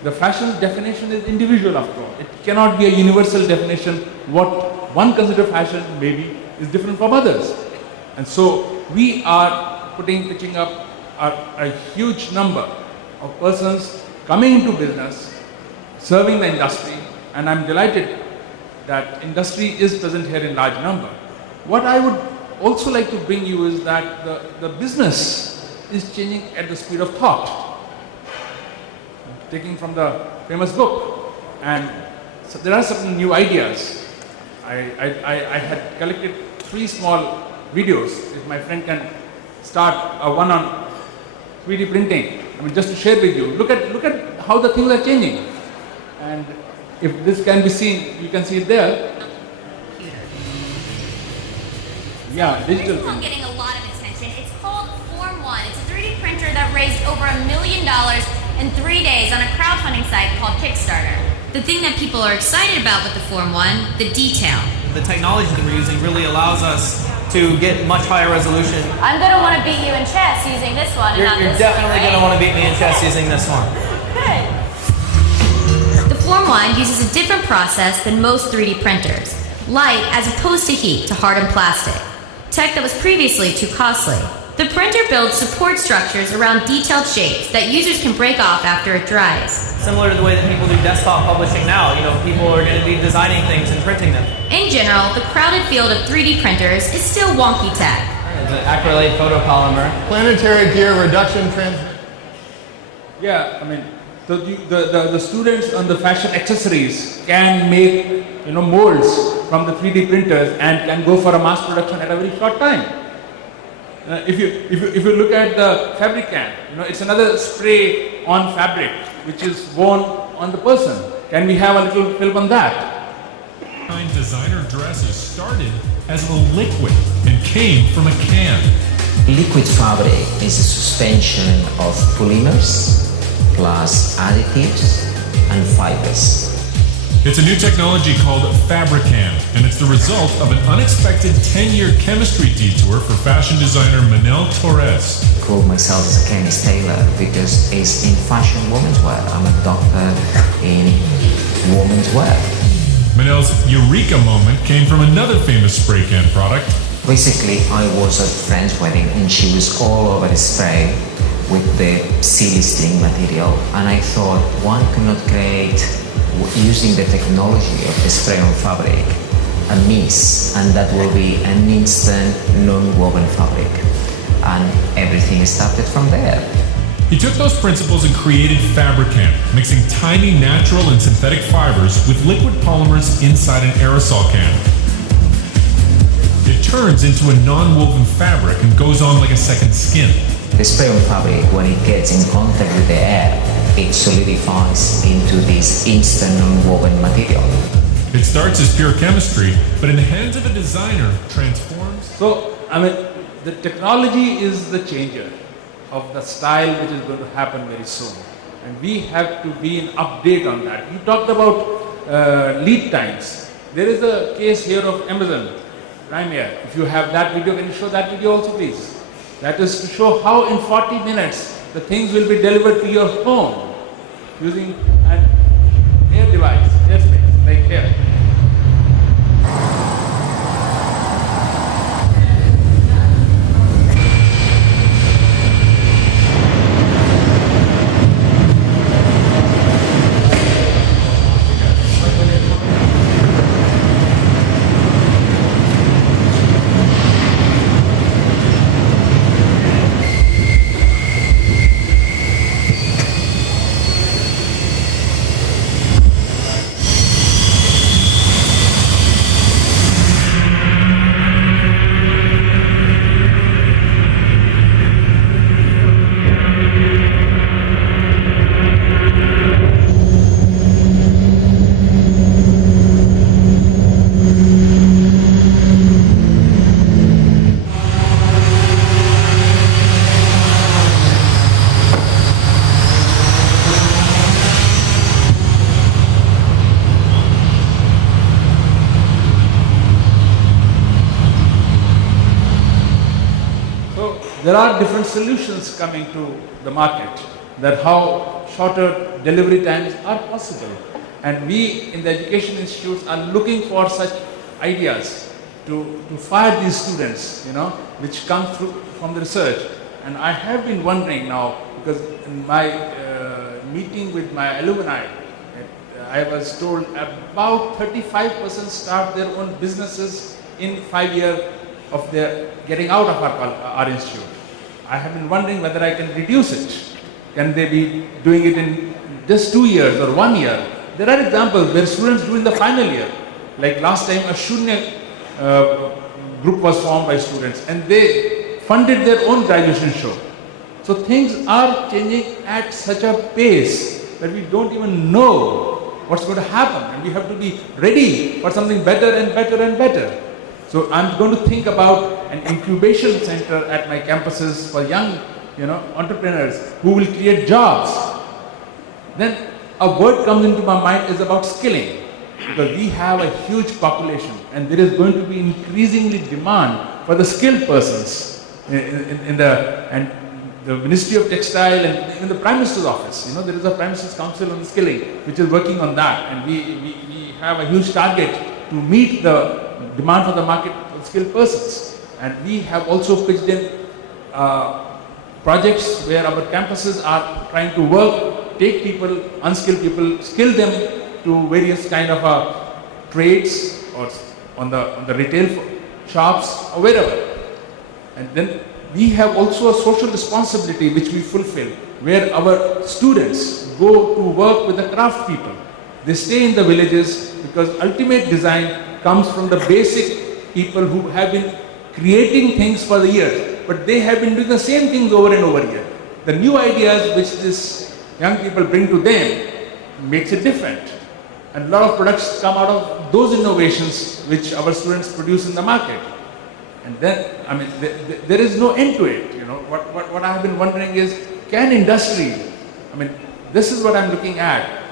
The fashion definition is individual after all. It cannot be a universal definition. What one considers fashion maybe is different from others. And so we are pitching up a huge number of persons coming into business, serving the industry, and I'm delighted that industry is present here in large number. What I would also like to bring you is that the business is changing at the speed of thought. Taking from the famous book, and so there are certain new ideas. I had collected 3 small videos. If my friend can start one on 3D printing, I mean, just to share with you. Look at how the things are changing, and if this can be seen, you can see it there. Yeah, digital There's one print. getting a lot of attention. It's called Form 1. It's a 3D printer that raised over $1 million in 3 days on a crowdfunding site called Kickstarter. The thing that people are excited about with the Form 1, the detail. The technology that we're using really allows us to get much higher resolution. I'm going to want to beat you in chess using this one. You're definitely going to want to beat me in chess using this one. Good. The Form 1 uses a different process than most 3D printers. Light as opposed to heat to harden plastic. Tech that was previously too costly. The printer builds support structures around detailed shapes that users can break off after it dries. Similar to the way that people do desktop publishing now. People are going to be designing things and printing them. In general, the crowded field of 3D printers is still wonky tech. It's an acrylate photopolymer. Planetary gear reduction trans. Yeah, I mean, the students on the fashion accessories can make molds from the 3D printers and can go for a mass production at a very short time. If you look at the fabric can, it's another spray on fabric which is worn on the person. Can we have a little film on that? Designer dresses started as a liquid and came from a can. Liquid fabric is a suspension of polymers plus additives and fibers. It's a new technology called Fabricam, and it's the result of an unexpected 10-year chemistry detour for fashion designer Manel Torres. I call myself as a chemist tailor because it's in fashion women's wear. I'm a doctor in women's wear. Manel's eureka moment came from another famous spray can product. Basically, I was at a friend's wedding and she was all over the spray with the silly string material, and I thought one cannot create, using the technology of the spray on fabric, a mist, and that will be an instant non-woven fabric, and everything started from there. He took those principles and created Fabricam, mixing tiny natural and synthetic fibers with liquid polymers inside an aerosol can. It turns into a non-woven fabric and goes on like a second skin. The spray on fabric, when it gets in contact with the air, it solidifies into this instant non-woven material. It starts as pure chemistry, but in the hands of a designer, transforms. So, I mean, the technology is the changer of the style which is going to happen very soon. And we have to be in update on that. You talked about lead times. There is a case here of Amazon Prime Air. If you have that video, can you show that video also, please? That is to show how in 40 minutes the things will be delivered to your home using an air device, airspace, like here. There are different solutions coming to the market, that how shorter delivery times are possible. And we in the education institutes are looking for such ideas to fire these students, which come through from the research. And I have been wondering now, because in my meeting with my alumni I was told about 35% start their own businesses in 5 years of their getting out of our institute. I have been wondering whether I can reduce it. Can they be doing it in just 2 years or 1 year? There are examples where students do in the final year. Like last time, a Shunya group was formed by students and they funded their own graduation show. So things are changing at such a pace that we don't even know what's going to happen, and we have to be ready for something better and better and better. So I'm going to think about an incubation center at my campuses for young, entrepreneurs who will create jobs. Then a word comes into my mind is about skilling, because we have a huge population and there is going to be increasingly demand for the skilled persons in the Ministry of Textile and even the Prime Minister's office. There is a Prime Minister's Council on Skilling which is working on that, and we have a huge target to meet the demand for the market for skilled persons. And we have also pitched in projects where our campuses are trying to work, take people, unskilled people, skill them to various kind of trades or on the retail shops or wherever. And then we have also a social responsibility which we fulfill, where our students go to work with the craft people. They stay in the villages because ultimate design comes from the basic people who have been creating things for the years, but they have been doing the same things over and over again. The new ideas which these young people bring to them makes it different. And a lot of products come out of those innovations which our students produce in the market. And then, there is no end to it. What I have been wondering is, can industry, this is what I'm looking at.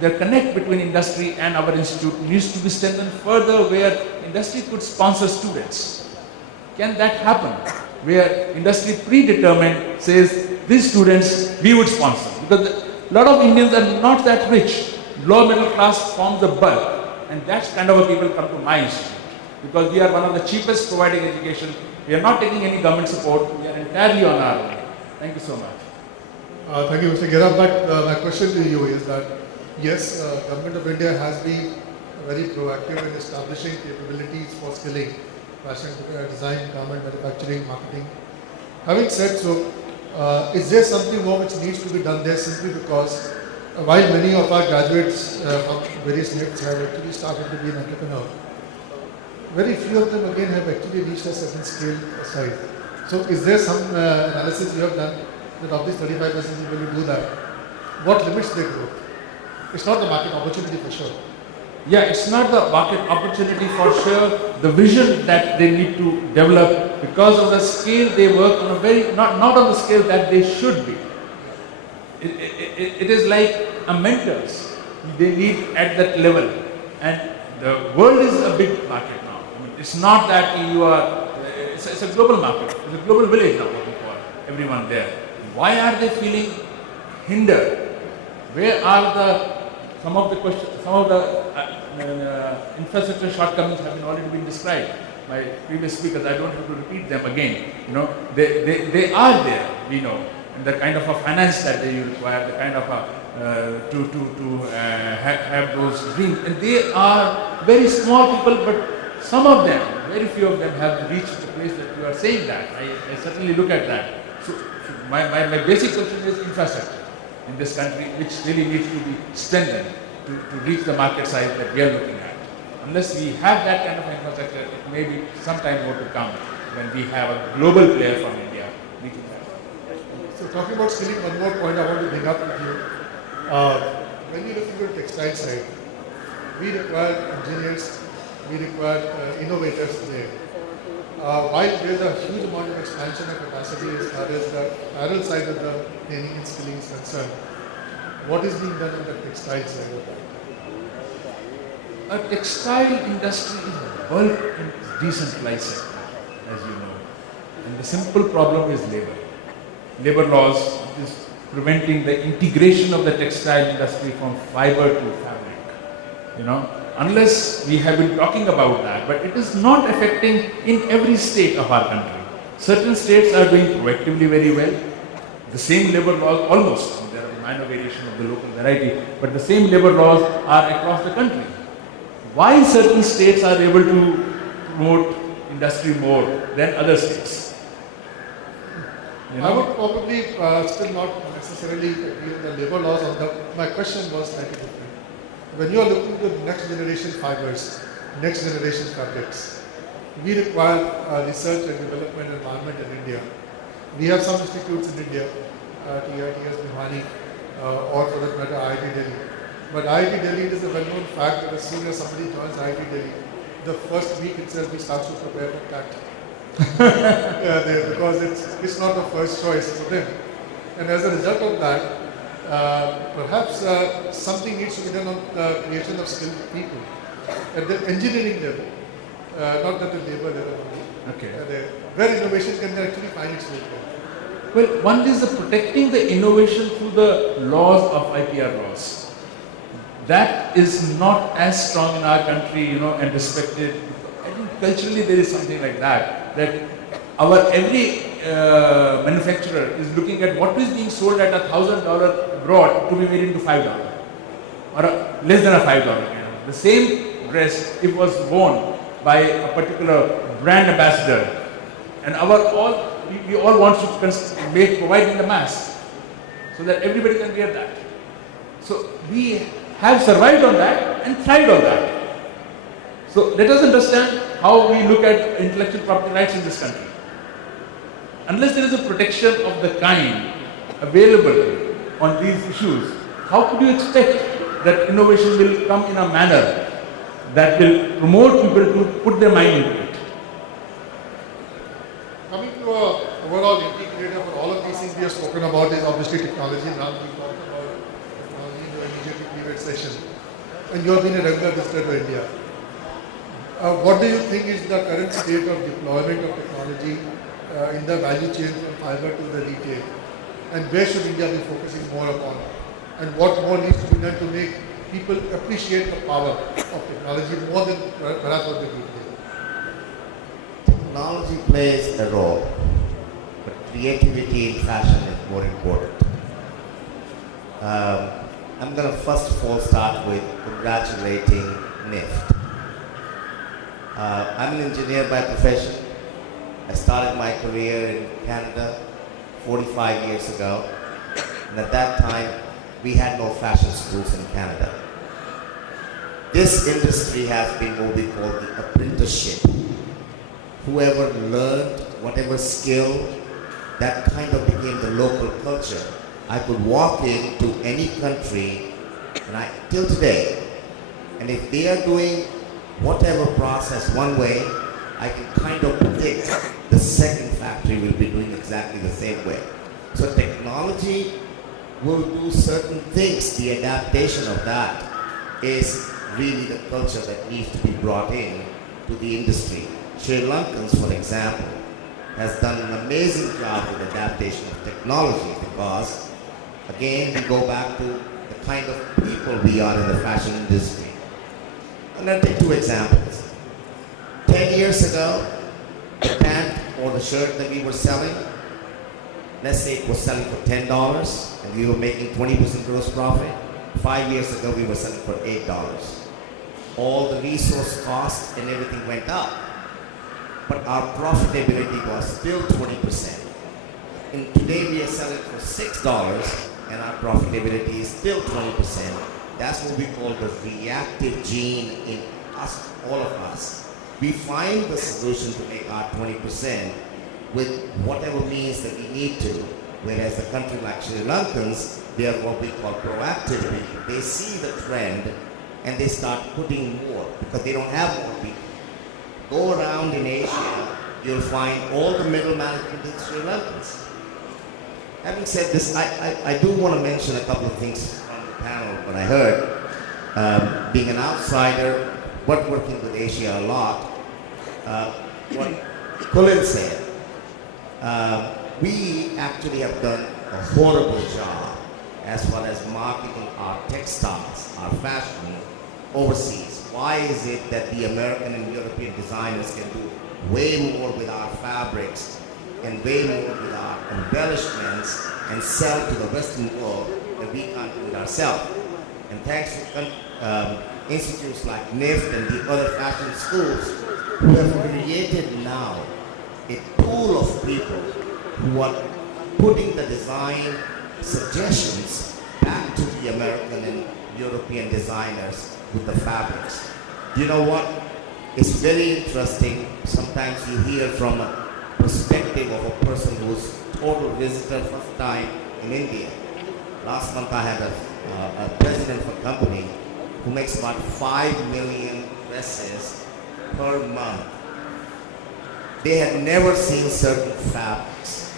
The connect between industry and our institute needs to be strengthened further, where industry could sponsor students. Can that happen? Where industry predetermined says, these students we would sponsor. Because a lot of Indians are not that rich. Low middle class forms the bulk. And that's kind of what people come to my institute. Because we are one of the cheapest providing education. We are not taking any government support. We are entirely on our own. Thank you so much. Thank you, Mr. Gera. But my question to you is that, yes, Government of India has been very proactive in establishing capabilities for skilling, fashion design, garment manufacturing, marketing. Having said so, is there something more which needs to be done there, simply because while many of our graduates from various states have actually started to be an entrepreneur, very few of them again have actually reached a certain scale size. So is there some analysis you have done that of these 35% people who do that, what limits their growth? It's not the market opportunity for sure. Yeah, it's not the market opportunity for sure. The vision that they need to develop, because of the scale they work on, not on the scale that they should be. It is like a mentors they need at that level. And the world is a big market now. It's not that you are, it's a global market. It's a global village now looking for everyone there. Why are they feeling hindered? Where are some of the infrastructure shortcomings have already been described by previous speakers. I don't have to repeat them again. They are there, we know. And the kind of a finance that they require, the kind of have those dreams. And they are very small people, but some of them, very few of them have reached the place that you are saying that. I certainly look at that. So my basic question is infrastructure in this country, which really needs to be strengthened to reach the market size that we are looking at. Unless we have that kind of infrastructure, it may be some time more to come when we have a global player from India reaching that. So talking about skilling, one more point I want to bring up with you. When you look into the textile side, we require engineers, we require innovators there. While there is a huge amount of expansion of capacity as far as the apparel side of the training and skilling is concerned, what is being done in the textile side of that? A textile industry is bulk and decentralized sector, as you know. And the simple problem is labor. Labor laws is preventing the integration of the textile industry from fiber to fabric. Unless we have been talking about that, but it is not affecting in every state of our country. Certain states are doing proactively very well. The same labor laws almost, there are minor variation of the local variety, but the same labor laws are across the country. Why certain states are able to promote industry more than other states? You I know? would probably still not necessarily agree on the labor laws. My question was slightly different. When you are looking to next generation fibers, next generation fabrics, we require research and development environment in India. We have some institutes in India, TITS Bhimani, or for that matter IIT Delhi. But IIT Delhi, it is a well-known fact that as soon as somebody joins IIT Delhi, the first week itself he starts to prepare for CAT. Because it's not the first choice for them. And as a result of that, perhaps something needs to be done on the creation of skilled people at the engineering level, not at the labor level only. Okay. Where innovation can actually find its way. Well, one is protecting the innovation through the laws of IPR laws. That is not as strong in our country, and respected. I think culturally there is something like that our every manufacturer is looking at what is being sold at $1,000 abroad to be made into $5 or less than a $5. The same dress, if was worn by a particular brand ambassador, and we all want to provide in the mass so that everybody can wear that. So we have survived on that and thrived on that. So let us understand how we look at intellectual property rights in this country. Unless there is a protection of the kind available on these issues, how could you expect that innovation will come in a manner that will promote people to put their mind into it? Coming to an overall integrator for all of these things we have spoken about is obviously technology. Now we talked about technology in the immediately previous session. And you have been a regular visitor to India. What do you think is the current state of deployment of technology in the value chain from fiber to the retail? And where should India be focusing more upon? And what more needs to be done to make people appreciate the power of technology more than perhaps what they do today? Technology plays a role, but creativity in fashion is more important. I'm going to first of all start with congratulating NIFT. I'm an engineer by profession. I started my career in Canada 45 years ago, and at that time we had no fashion schools in Canada. This industry has been what we call the apprenticeship. Whoever learned whatever skill, that kind of became the local culture. I could walk into any country, and till today, and if they are doing whatever process one way, I can kind of predict the second factory will be doing exactly the same way. So technology will do certain things. The adaptation of that is really the culture that needs to be brought in to the industry. Sri Lankans, for example, has done an amazing job with adaptation of technology because, again, we go back to the kind of people we are in the fashion industry. I'm going to take two examples. 10 years ago, the pant or the shirt that we were selling, let's say it was selling for $10 and we were making 20% gross profit. 5 years ago, we were selling for $8. All the resource costs and everything went up, but our profitability was still 20%. And today we are selling for $6 and our profitability is still 20%. That's what we call the reactive gene in us, all of us. We find the solution to make our 20% with whatever means that we need to, whereas a country like Sri Lankans, they are what we call proactivity. They see the trend and they start putting more because they don't have more people. Go around in Asia, you'll find all the middle management in Sri Lankans. Having said this, I do want to mention a couple of things from the panel, but I heard, being an outsider, but working with Asia a lot, what Kulin said, we actually have done a horrible job as far as marketing our textiles, our fashion overseas. Why is it that the American and European designers can do way more with our fabrics and way more with our embellishments and sell to the Western world, that we can't do it ourselves. And thanks to institutes like NIFT and the other fashion schools who have created now a pool of people who are putting the design suggestions back to the American and European designers with the fabrics. You know what? It's very interesting. Sometimes you hear from a perspective of a person who's total visitor first time in India. Last month I had a president of a company who makes about 5 million dresses per month. They had never seen certain fabrics.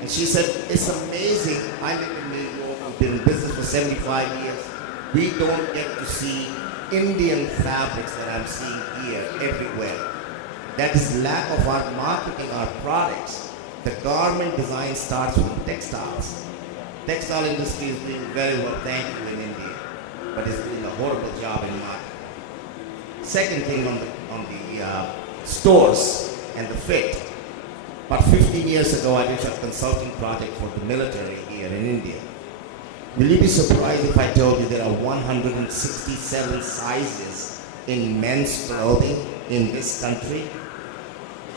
And she said, it's amazing. I live in New York, I've been in business for 75 years. We don't get to see Indian fabrics that I'm seeing here everywhere. That is lack of our marketing our products. The garment design starts from textiles. Textile industry is doing very well, thank you, in India, but it's doing a horrible job in marketing. Second thing on the stores and the fit. About 15 years ago, I did a consulting project for the military here in India. Will you be surprised if I told you there are 167 sizes in men's clothing in this country?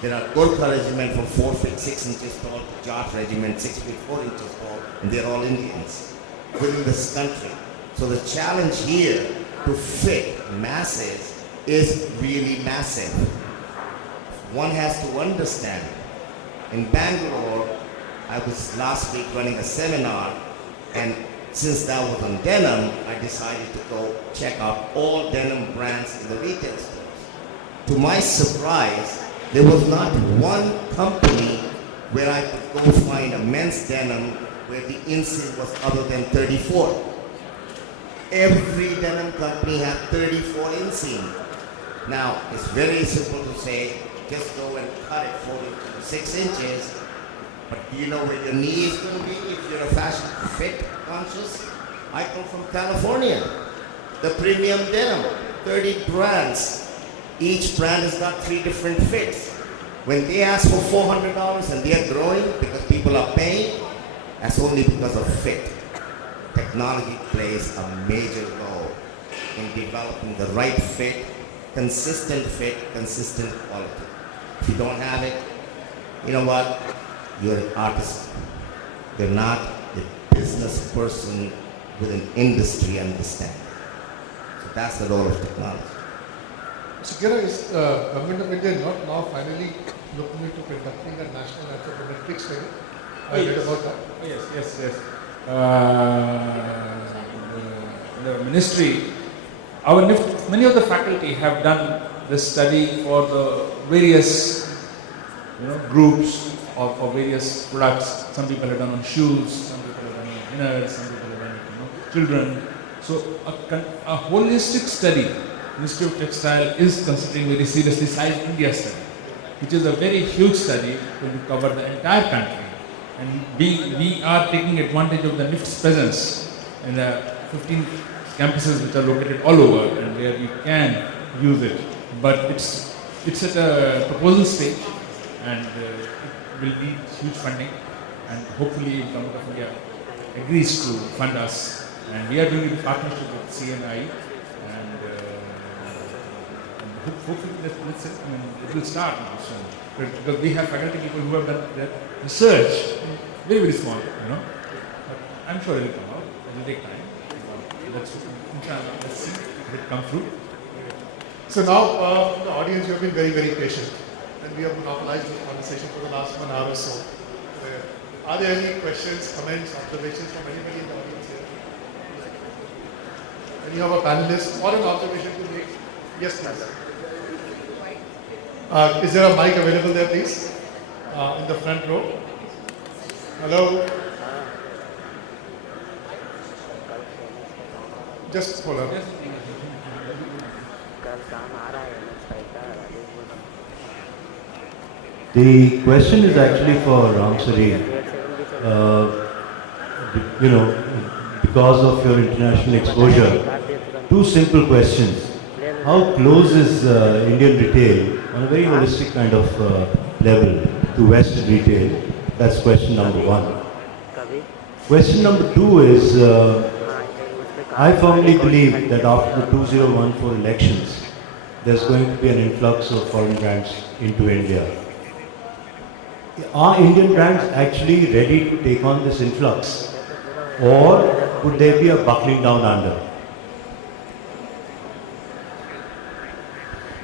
There are Gurkha regiment from 4 feet 6 inches tall to Jat regiment 6 feet 4 inches tall, and they're all Indians within this country. So the challenge here to fit masses is really massive. One has to understand. In Bangalore, I was last week running a seminar, and since that was on denim, I decided to go check out all denim brands in the retail stores. To my surprise, there was not one company where I could go find a men's denim where the inseam was other than 34. Every denim company had 34 inseam. Now, it's very simple to say, just go and cut it 46 inches, but do you know where your knee is going to be if you're a fashion fit conscious? I come from California. The premium denim, 30 brands. Each brand has got 3 different fits. When they ask for $400 and they are growing because people are paying, that's only because of fit. Technology plays a major role in developing the right fit, consistent quality. If you don't have it, you know what? You're an artist. You're not a business person with an industry understanding. So that's the role of technology. So, Kira, is the government of India not now finally looking into conducting a national anthropometric study? I read about that. Yes. The ministry, our NIFT, many of the faculty have done this study for the various groups or for various products. Some people have done on shoes, some people have done on inners, some people have done on children. So a holistic study, Ministry of Textile is considering very seriously Size India study, which is a very huge study to cover the entire country. And we are taking advantage of the NIFT's presence in the 15 campuses which are located all over and where we can use it. But it's at a proposal stage and it will need huge funding, and hopefully Government of India agrees to fund us. And we are doing it in partnership with CNI, and hopefully it will start now soon. Because we have faculty people who have done their research, very small, But I'm sure it will come out. It will take time. Let's see if it comes through. So now, the audience, you have been very, very patient, and we have monopolized this conversation for the last 1 hour or so. Are there any questions, comments, observations from anybody in the audience here? Any of our panelists or an observation to make? Yes, please. Is there a mic available there, please? In the front row. Hello? Just hold on. The question is actually for Ramsari. Because of your international exposure, 2 simple questions. How close is Indian retail on a very holistic kind of level to Western retail? That's question number 1. Question number 2 is, I firmly believe that after the 2014 elections, there's going to be an influx of foreign brands into India. Are Indian brands actually ready to take on this influx? Or would there be a buckling down under?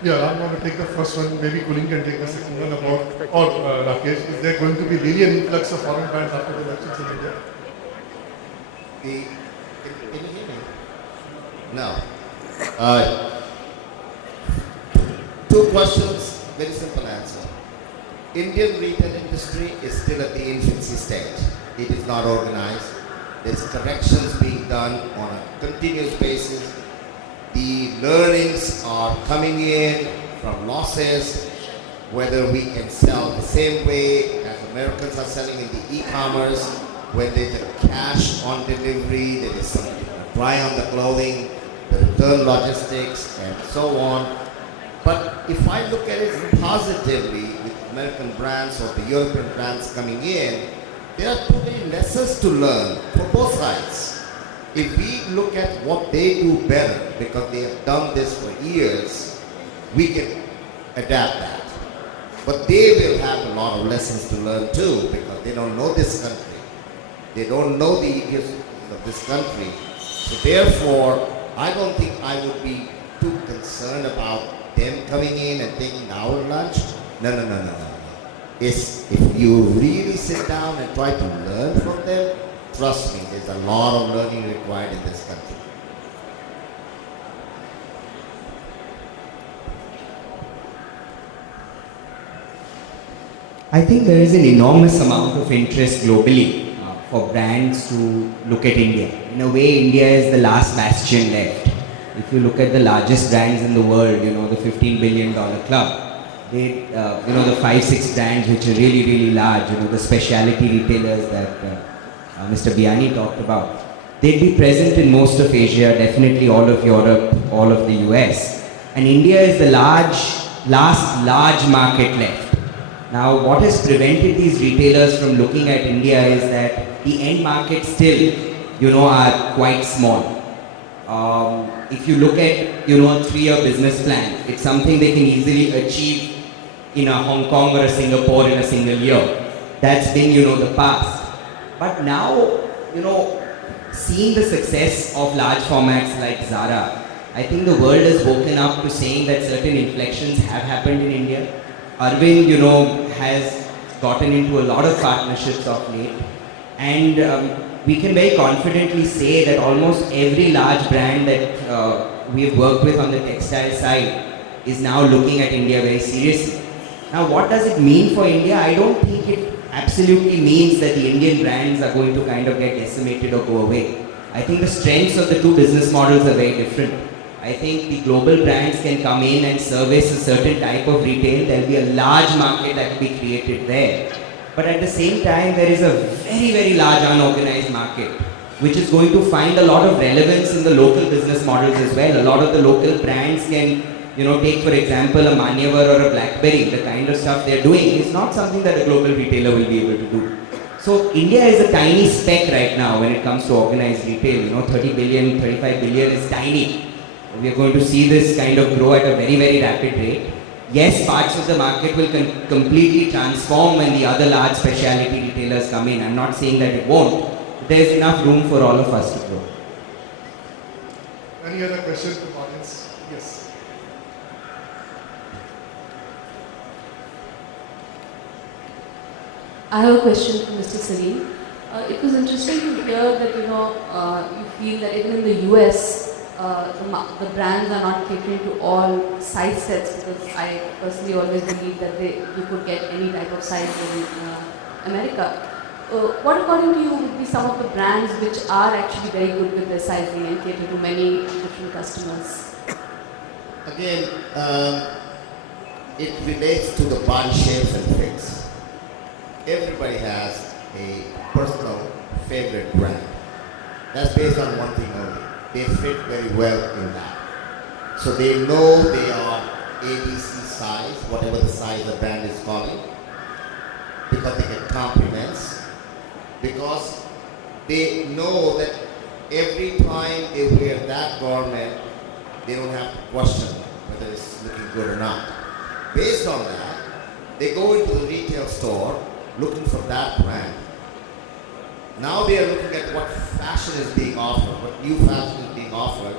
Yeah, I'm going to take the first one. Maybe Kulin can take the second one about, or Rakesh, is there going to be really an influx of foreign brands after the elections in India? Can you hear me? No. Two questions, very simple answer. Indian retail industry is still at the infancy stage. It is not organized. There's corrections being done on a continuous basis. The learnings are coming in from losses, whether we can sell the same way as Americans are selling in the e-commerce, when there's a cash on delivery, there is some dry on the clothing, the return logistics, and so on. But if I look at it positively with American brands or the European brands coming in, there are too many lessons to learn for both sides. If we look at what they do better, because they have done this for years, we can adapt that. But they will have a lot of lessons to learn too, because they don't know this country. They don't know the idiosyncrasies of this country. So therefore, I don't think I would be too concerned about them coming in and taking our lunch. No. If you really sit down and try to learn from them, trust me, there's a lot of learning required in this country. I think there is an enormous amount of interest globally for brands to look at India. In a way, India is the last bastion left. If you look at the largest brands in the world, the $15 billion club, they, the 5-6 brands which are really, really large, the specialty retailers that Mr. Biani talked about, they'd be present in most of Asia, definitely all of Europe, all of the US. And India is the last large market left. Now, what has prevented these retailers from looking at India is that the end markets still, are quite small. If you look at, a 3-year business plan, it's something they can easily achieve in a Hong Kong or a Singapore in a single year. That's been, the past. But now, seeing the success of large formats like Zara, I think the world has woken up to saying that certain inflections have happened in India. Arvind, has gotten into a lot of partnerships of late, and we can very confidently say that almost every large brand that we have worked with on the textile side is now looking at India very seriously. Now, what does it mean for India? I don't think it absolutely means that the Indian brands are going to kind of get decimated or go away. I think the strengths of the two business models are very different. I think the global brands can come in and service a certain type of retail. There will be a large market that will be created there. But at the same time, there is a very, very large unorganized market, which is going to find a lot of relevance in the local business models as well. A lot of the local brands can, take for example a Manyavar or a BlackBerry. The kind of stuff they're doing is not something that a global retailer will be able to do. So India is a tiny speck right now when it comes to organized retail. 30 billion, 35 billion is tiny. We are going to see this kind of grow at a very, very rapid rate. Yes, parts of the market will completely transform when the other large specialty retailers come in. I'm not saying that it won't. There's enough room for all of us to grow. Any other questions from audience? Yes. I have a question for Mr. Salim. It was interesting to hear that you feel that even in the US, the brands are not catering to all size sets, because I personally always believe that you could get any type of size in America. What according to you would be some of the brands which are actually very good with their sizing and cater to many different customers? Again, it relates to the body shapes and fits. Everybody has a personal favorite brand. That's based on one thing only. They fit very well in that. So they know they are ABC size, whatever the size the brand is calling, because they get compliments, because they know that every time they wear that garment, they don't have to question whether it's looking good or not. Based on that, they go into the retail store looking for that brand. Now they are looking at what fashion is being offered, what new fashion is being offered.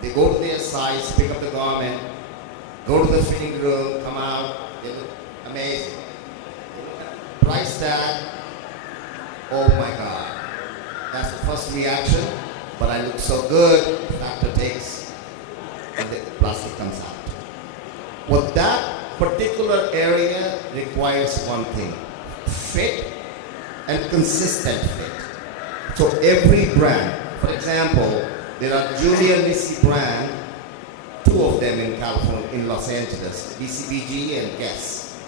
They go to their size, pick up the garment, go to the fitting room, come out, they look amazing. Price tag, oh my God. That's the first reaction, but I look so good, the factor takes, and the plastic comes out. Well, that particular area requires one thing, fit and consistent fit. So every brand, for example, there are Julia Missy brand, two of them in California, in Los Angeles, BCBG and Guess.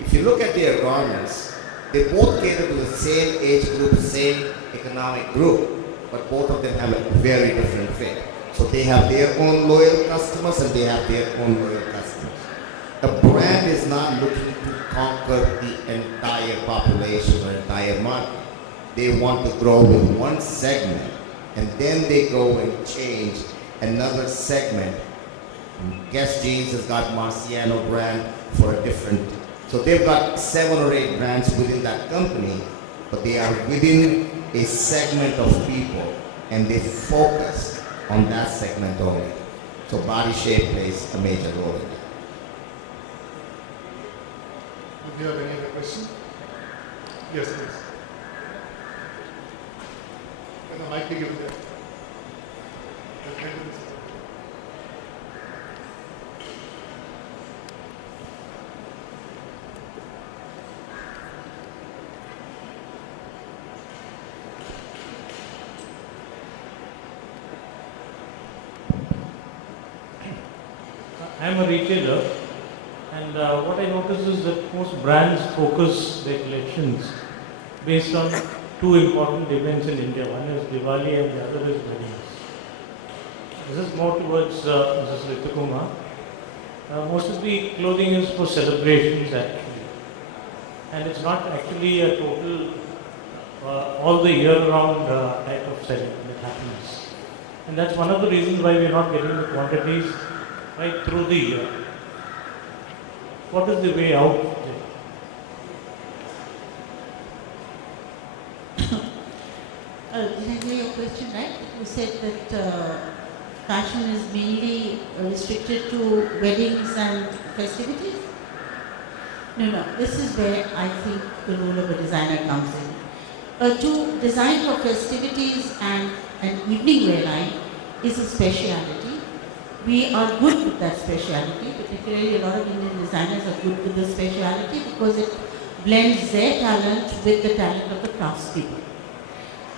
If you look at their garments, they both cater to the same age group, same economic group, but both of them have a very different fit. So they have their own loyal customers and they have their own loyal customers. A brand is not looking to conquer the entire population or entire market. They want to grow with one segment and then they go and change another segment. Guess Jeans has got Marciano brand for a different. So they've got 7 or 8 brands within that company, but they are within a segment of people and they focus on that segment only. So body shape plays a major role in that. Do you have any other question? Yes, please. Can the mic be given there? I'm a retailer, and what I notice is that most brands focus their collections based on 2 important events in India. One is Diwali and the other is weddings. This is more towards Mrs. Ritukumar. Most of the clothing is for celebrations actually, and it's not actually a total all the year round type of selling that happens. And that's one of the reasons why we're not getting the quantities right through the year. What is the way out there? Did I hear your question right? You said that fashion is mainly restricted to weddings and festivities? No. This is where I think the role of a designer comes in. To design for festivities and an evening wear line is a speciality. We are good with that speciality, particularly a lot of Indian designers are good with the speciality because it blends their talent with the talent of the craftspeople.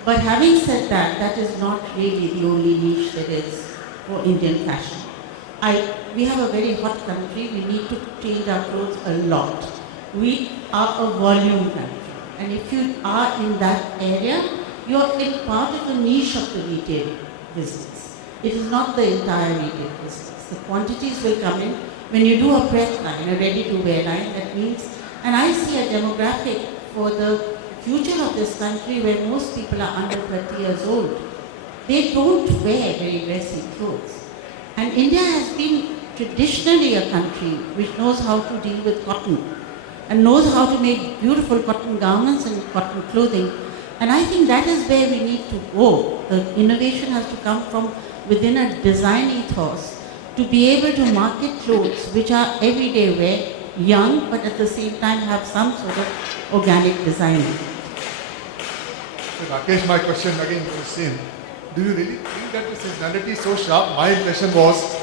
But having said that, that is not really the only niche that is for Indian fashion. We have a very hot country, we need to change our clothes a lot. We are a volume country, and if you are in that area, you are in part of the niche of the retail business. It is not the entire retail business. The quantities will come in. When you do a press line, a ready-to-wear line, that means, and I see a demographic for the future of this country where most people are under 30 years old. They don't wear very dressy clothes. And India has been traditionally a country which knows how to deal with cotton and knows how to make beautiful cotton garments and cotton clothing. And I think that is where we need to go. The innovation has to come from within a design ethos to be able to market clothes which are everyday wear, young, but at the same time have some sort of organic design. So Rakesh, my question again is the same. Do you really think that the seasonality is so sharp? My impression was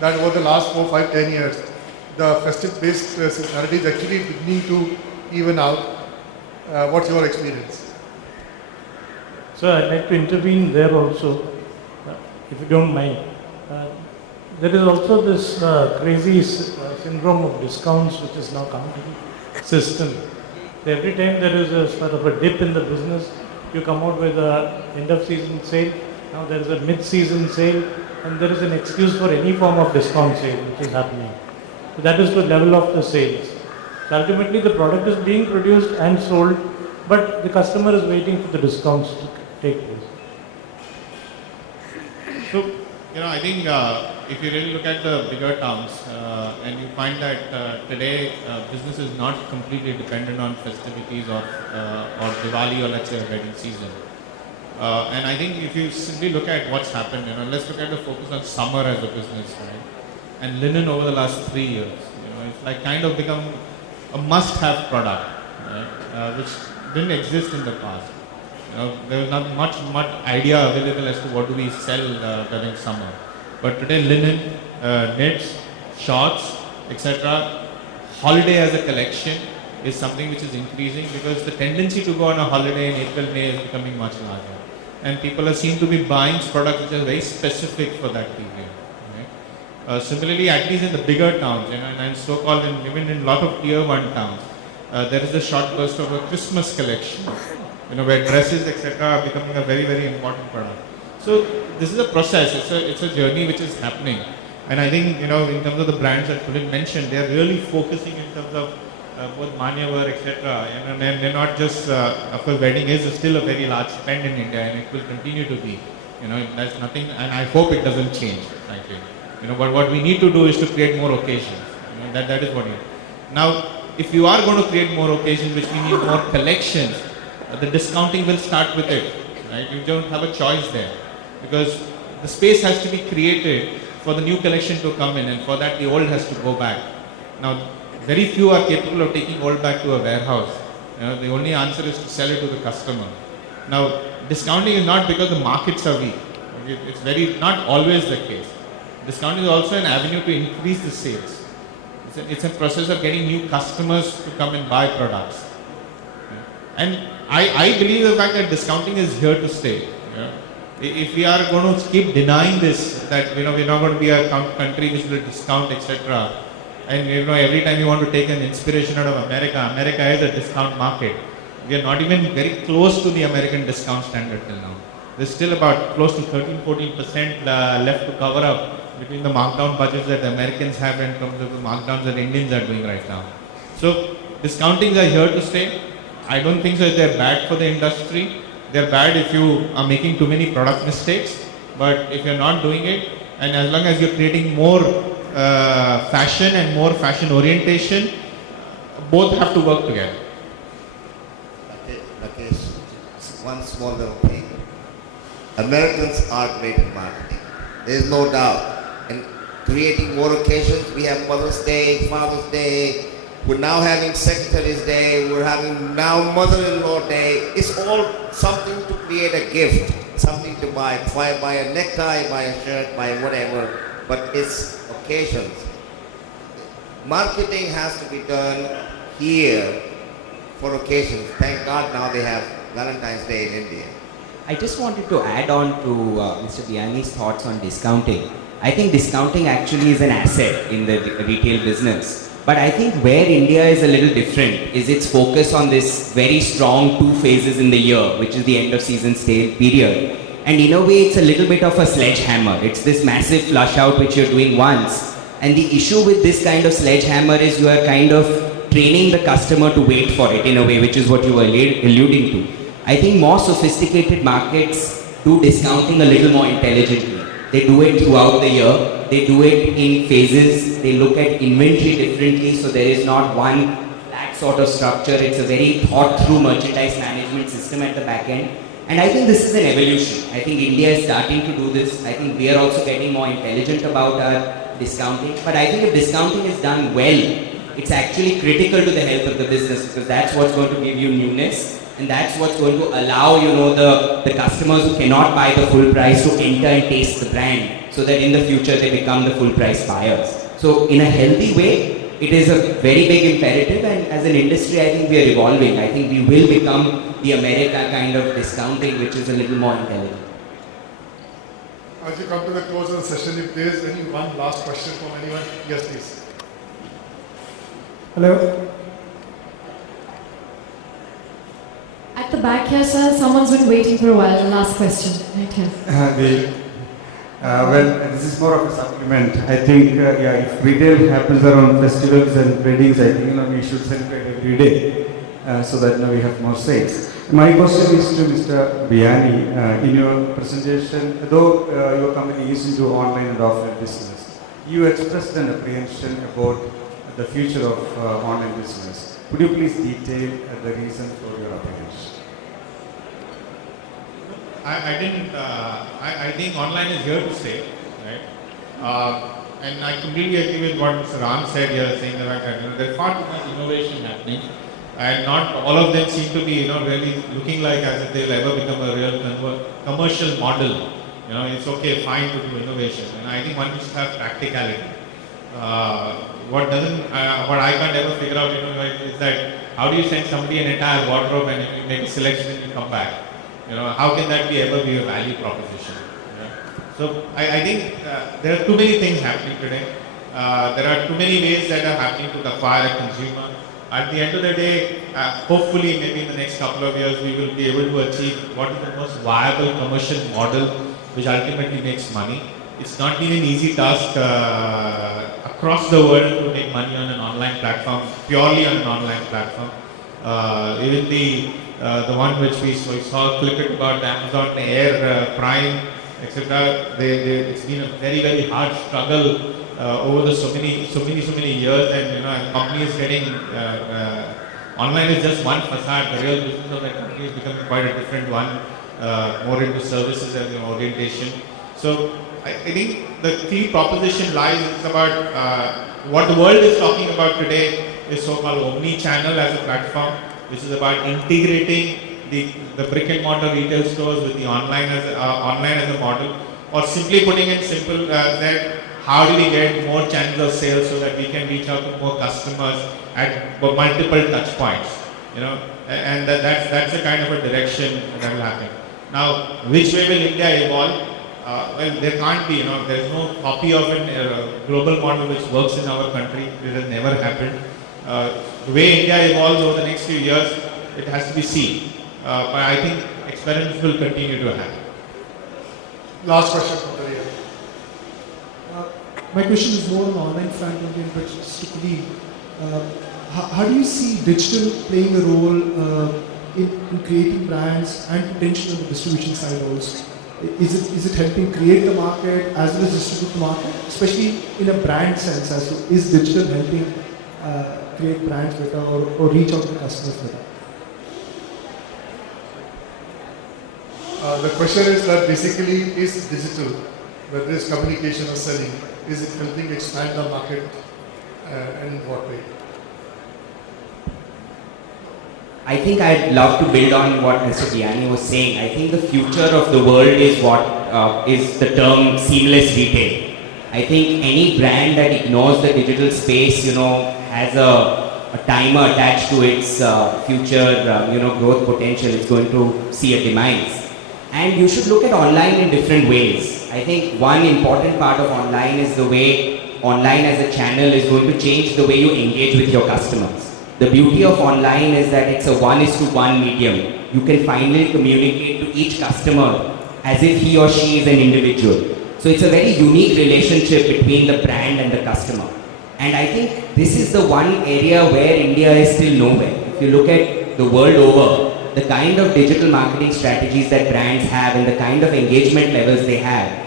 that over the last 4, 5, 10 years, the festive-based seasonality is actually beginning to even out. What's your experience? So I'd like to intervene there also, if you don't mind. There is also this crazy syndrome of discounts which is now come to the system. Every time there is a sort of a dip in the business, you come out with a end of season sale, now there is a mid-season sale, and there is an excuse for any form of discount sale which is happening. So that is to level off the sales. So ultimately the product is being produced and sold, but the customer is waiting for the discounts take place? So, I think if you really look at the bigger towns and you find that today business is not completely dependent on festivities or Diwali or let's say a wedding season. And I think if you simply look at what's happened, let's look at the focus on summer as a business, right? And linen over the last 3 years, it's like kind of become a must-have product, right? Which didn't exist in the past. There was not much idea available as to what do we sell during summer. But today linen, knits, shorts, etc. Holiday as a collection is something which is increasing because the tendency to go on a holiday in April, May is becoming much larger. And people are seen to be buying products which are very specific for that period. Right? Similarly, at least in the bigger towns, and so-called even in a lot of tier 1 towns, there is a short burst of a Christmas collection. Where dresses, etc., are becoming a very, very important product. So this is a process. It's a journey which is happening, and I think in terms of the brands that Philip mentioned, they are really focusing in terms of both Manyavar, etc. And they're not just. Of course, wedding is still a very large spend in India, and it will continue to be. That's nothing, and I hope it doesn't change. Frankly, but what we need to do is to create more occasions. That is what it. Now, if you are going to create more occasions, which we need more collections. The discounting will start with it, right? You don't have a choice there because the space has to be created for the new collection to come in, and for that the old has to go back. Now, very few are capable of taking old back to a warehouse. The only answer is to sell it to the customer. Now, discounting is not because the markets are weak. It's not always the case. Discounting is also an avenue to increase the sales. It's a process of getting new customers to come and buy products. And I believe the fact that discounting is here to stay. If we are going to keep denying this, that we're not going to be a country which will discount, etc. And every time you want to take an inspiration out of America is a discount market. We are not even very close to the American discount standard till now. There's still about close to 13-14% left to cover up between the markdown budgets that the Americans have in terms of the markdowns that Indians are doing right now. So discountings are here to stay. I don't think so that they're bad for the industry. They're bad if you are making too many product mistakes. But if you're not doing it, and as long as you're creating more fashion and more fashion orientation, both have to work together. Rakesh, one small little thing. Americans are great in marketing. There is no doubt. And creating more occasions, we have Mother's Day, Father's Day. We're now having Secretary's Day, we're having now Mother-in-law Day. It's all something to create a gift, something to buy. Buy a necktie, buy a shirt, buy whatever, but it's occasions. Marketing has to be done here for occasions. Thank God now they have Valentine's Day in India. I just wanted to add on to Mr. Biyani's thoughts on discounting. I think discounting actually is an asset in the retail business. But I think where India is a little different is its focus on this very strong 2 phases in the year, which is the end of season sale period. And in a way, it's a little bit of a sledgehammer. It's this massive flush out which you're doing once. And the issue with this kind of sledgehammer is you are kind of training the customer to wait for it in a way, which is what you were alluding to. I think more sophisticated markets do discounting a little more intelligently. They do it throughout the year. They do it in phases. They look at inventory differently, so there is not one flat sort of structure. It's a very thought through merchandise management system at the back end. And I think this is an evolution. I think India is starting to do this. I think we are also getting more intelligent about our discounting. But I think if discounting is done well, it's actually critical to the health of the business, because that's what's going to give you newness. And that's what's going to allow, the customers who cannot buy the full price to enter and taste the brand, so that in the future they become the full price buyers. So in a healthy way, it is a very big imperative, and as an industry, I think we are evolving. I think we will become the America kind of discounting, which is a little more intelligent. As you come to the close of the session, if there is any one last question from anyone, yes please. Hello. At the back here, sir, someone's been waiting for a while. Last question. Right here. Well, this is more of a supplement. I think, if retail happens around festivals and weddings, I think we should celebrate every day so that we have more sales. My question is to Mr. Biani. In your presentation, though your company is into online and offline business, you expressed an apprehension about the future of online business. Could you please detail the reason for your apprehension? I didn't. I think online is here to stay, right? And I completely agree with what Mr. Ram said here, saying that there's far too much innovation happening, and not all of them seem to be, really looking like as if they'll ever become a real commercial model. It's okay, fine to do innovation, and I think one needs to have practicality. What I can't ever figure out, is that how do you send somebody an entire wardrobe and you make a selection and you come back? How can that ever be a value proposition? So I think there are too many things happening today. There are too many ways that are happening to acquire a consumer. At the end of the day, hopefully maybe in the next couple of years we will be able to achieve what is the most viable commercial model which ultimately makes money. It's not been an easy task across the world to make money on an online platform, purely on an online platform. Even the one which we saw clicked about Amazon Air Prime, etc. It's been a very, very hard struggle over the so many years, and companies getting online is just one facade. The real business of that company is becoming quite a different one, more into services as an orientation. So I think the key proposition lies is about what the world is talking about today is so-called omni-channel as a platform, which is about integrating the brick and mortar retail stores with the online as a model, or simply putting it simple that how do we get more channels of sales so that we can reach out to more customers at multiple touch points, and that's the kind of a direction that will happen. Now, which way will India evolve? Well, there can't be, there's no copy of a global model which works in our country. It has never happened. The way India evolves over the next few years, it has to be seen. But I think experiments will continue to happen. Last question from the rear. My question is more on the online front, only, but strictly, how do you see digital playing a role in creating brands and potentially on the distribution side also? Is it helping create the market as well as distribute the market, especially in a brand sense? Is digital helping create brands better or reach out to customers better? The question is that basically is digital, whether it's communication or selling, is it helping expand the market and in what way? I think I'd love to build on what Mr. Biani was saying. I think the future of the world is what is the term seamless retail. I think any brand that ignores the digital space, has a timer attached to its future, growth potential, it's going to see a demise. And you should look at online in different ways. I think one important part of online is the way online as a channel is going to change the way you engage with your customers. The beauty of online is that it's a 1:1 medium. You can finally communicate to each customer as if he or she is an individual. So it's a very unique relationship between the brand and the customer. And I think this is the one area where India is still nowhere. If you look at the world over, the kind of digital marketing strategies that brands have and the kind of engagement levels they have,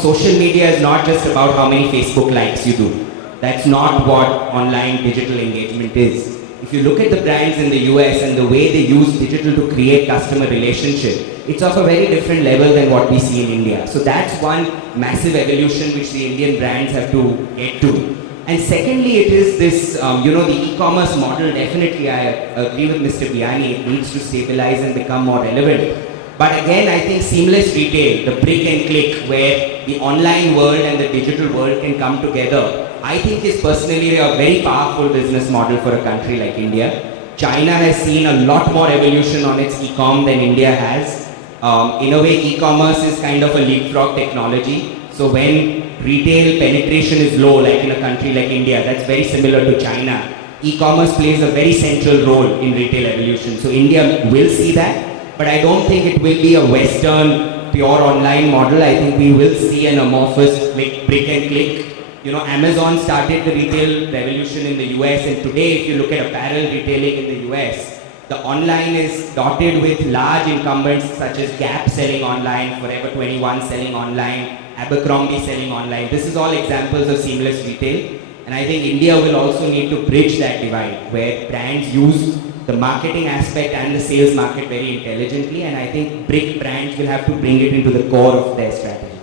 social media is not just about how many Facebook likes you do. That's not what online digital engagement is. If you look at the brands in the US and the way they use digital to create customer relationship, it's of a very different level than what we see in India. So that's one massive evolution which the Indian brands have to get to. And secondly, it is this, the e-commerce model. Definitely, I agree with Mr. Biani, it needs to stabilize and become more relevant. But again, I think seamless retail, the brick and click, where the online world and the digital world can come together, I think is personally a very powerful business model for a country like India. China has seen a lot more evolution on its e-com than India has. In a way, e-commerce is kind of a leapfrog technology. So when retail penetration is low, like in a country like India, that's very similar to China. E-commerce plays a very central role in retail evolution. So India will see that. But I don't think it will be a Western pure online model. I think we will see an amorphous brick and click. Amazon started the retail revolution in the US, and today if you look at apparel retailing in the US, The online is dotted with large incumbents such as Gap selling online, Forever 21 selling online, Abercrombie selling online. This is all examples of seamless retail. And I think India will also need to bridge that divide where brands use the marketing aspect and the sales market very intelligently. And I think big brands will have to bring it into the core of their strategy.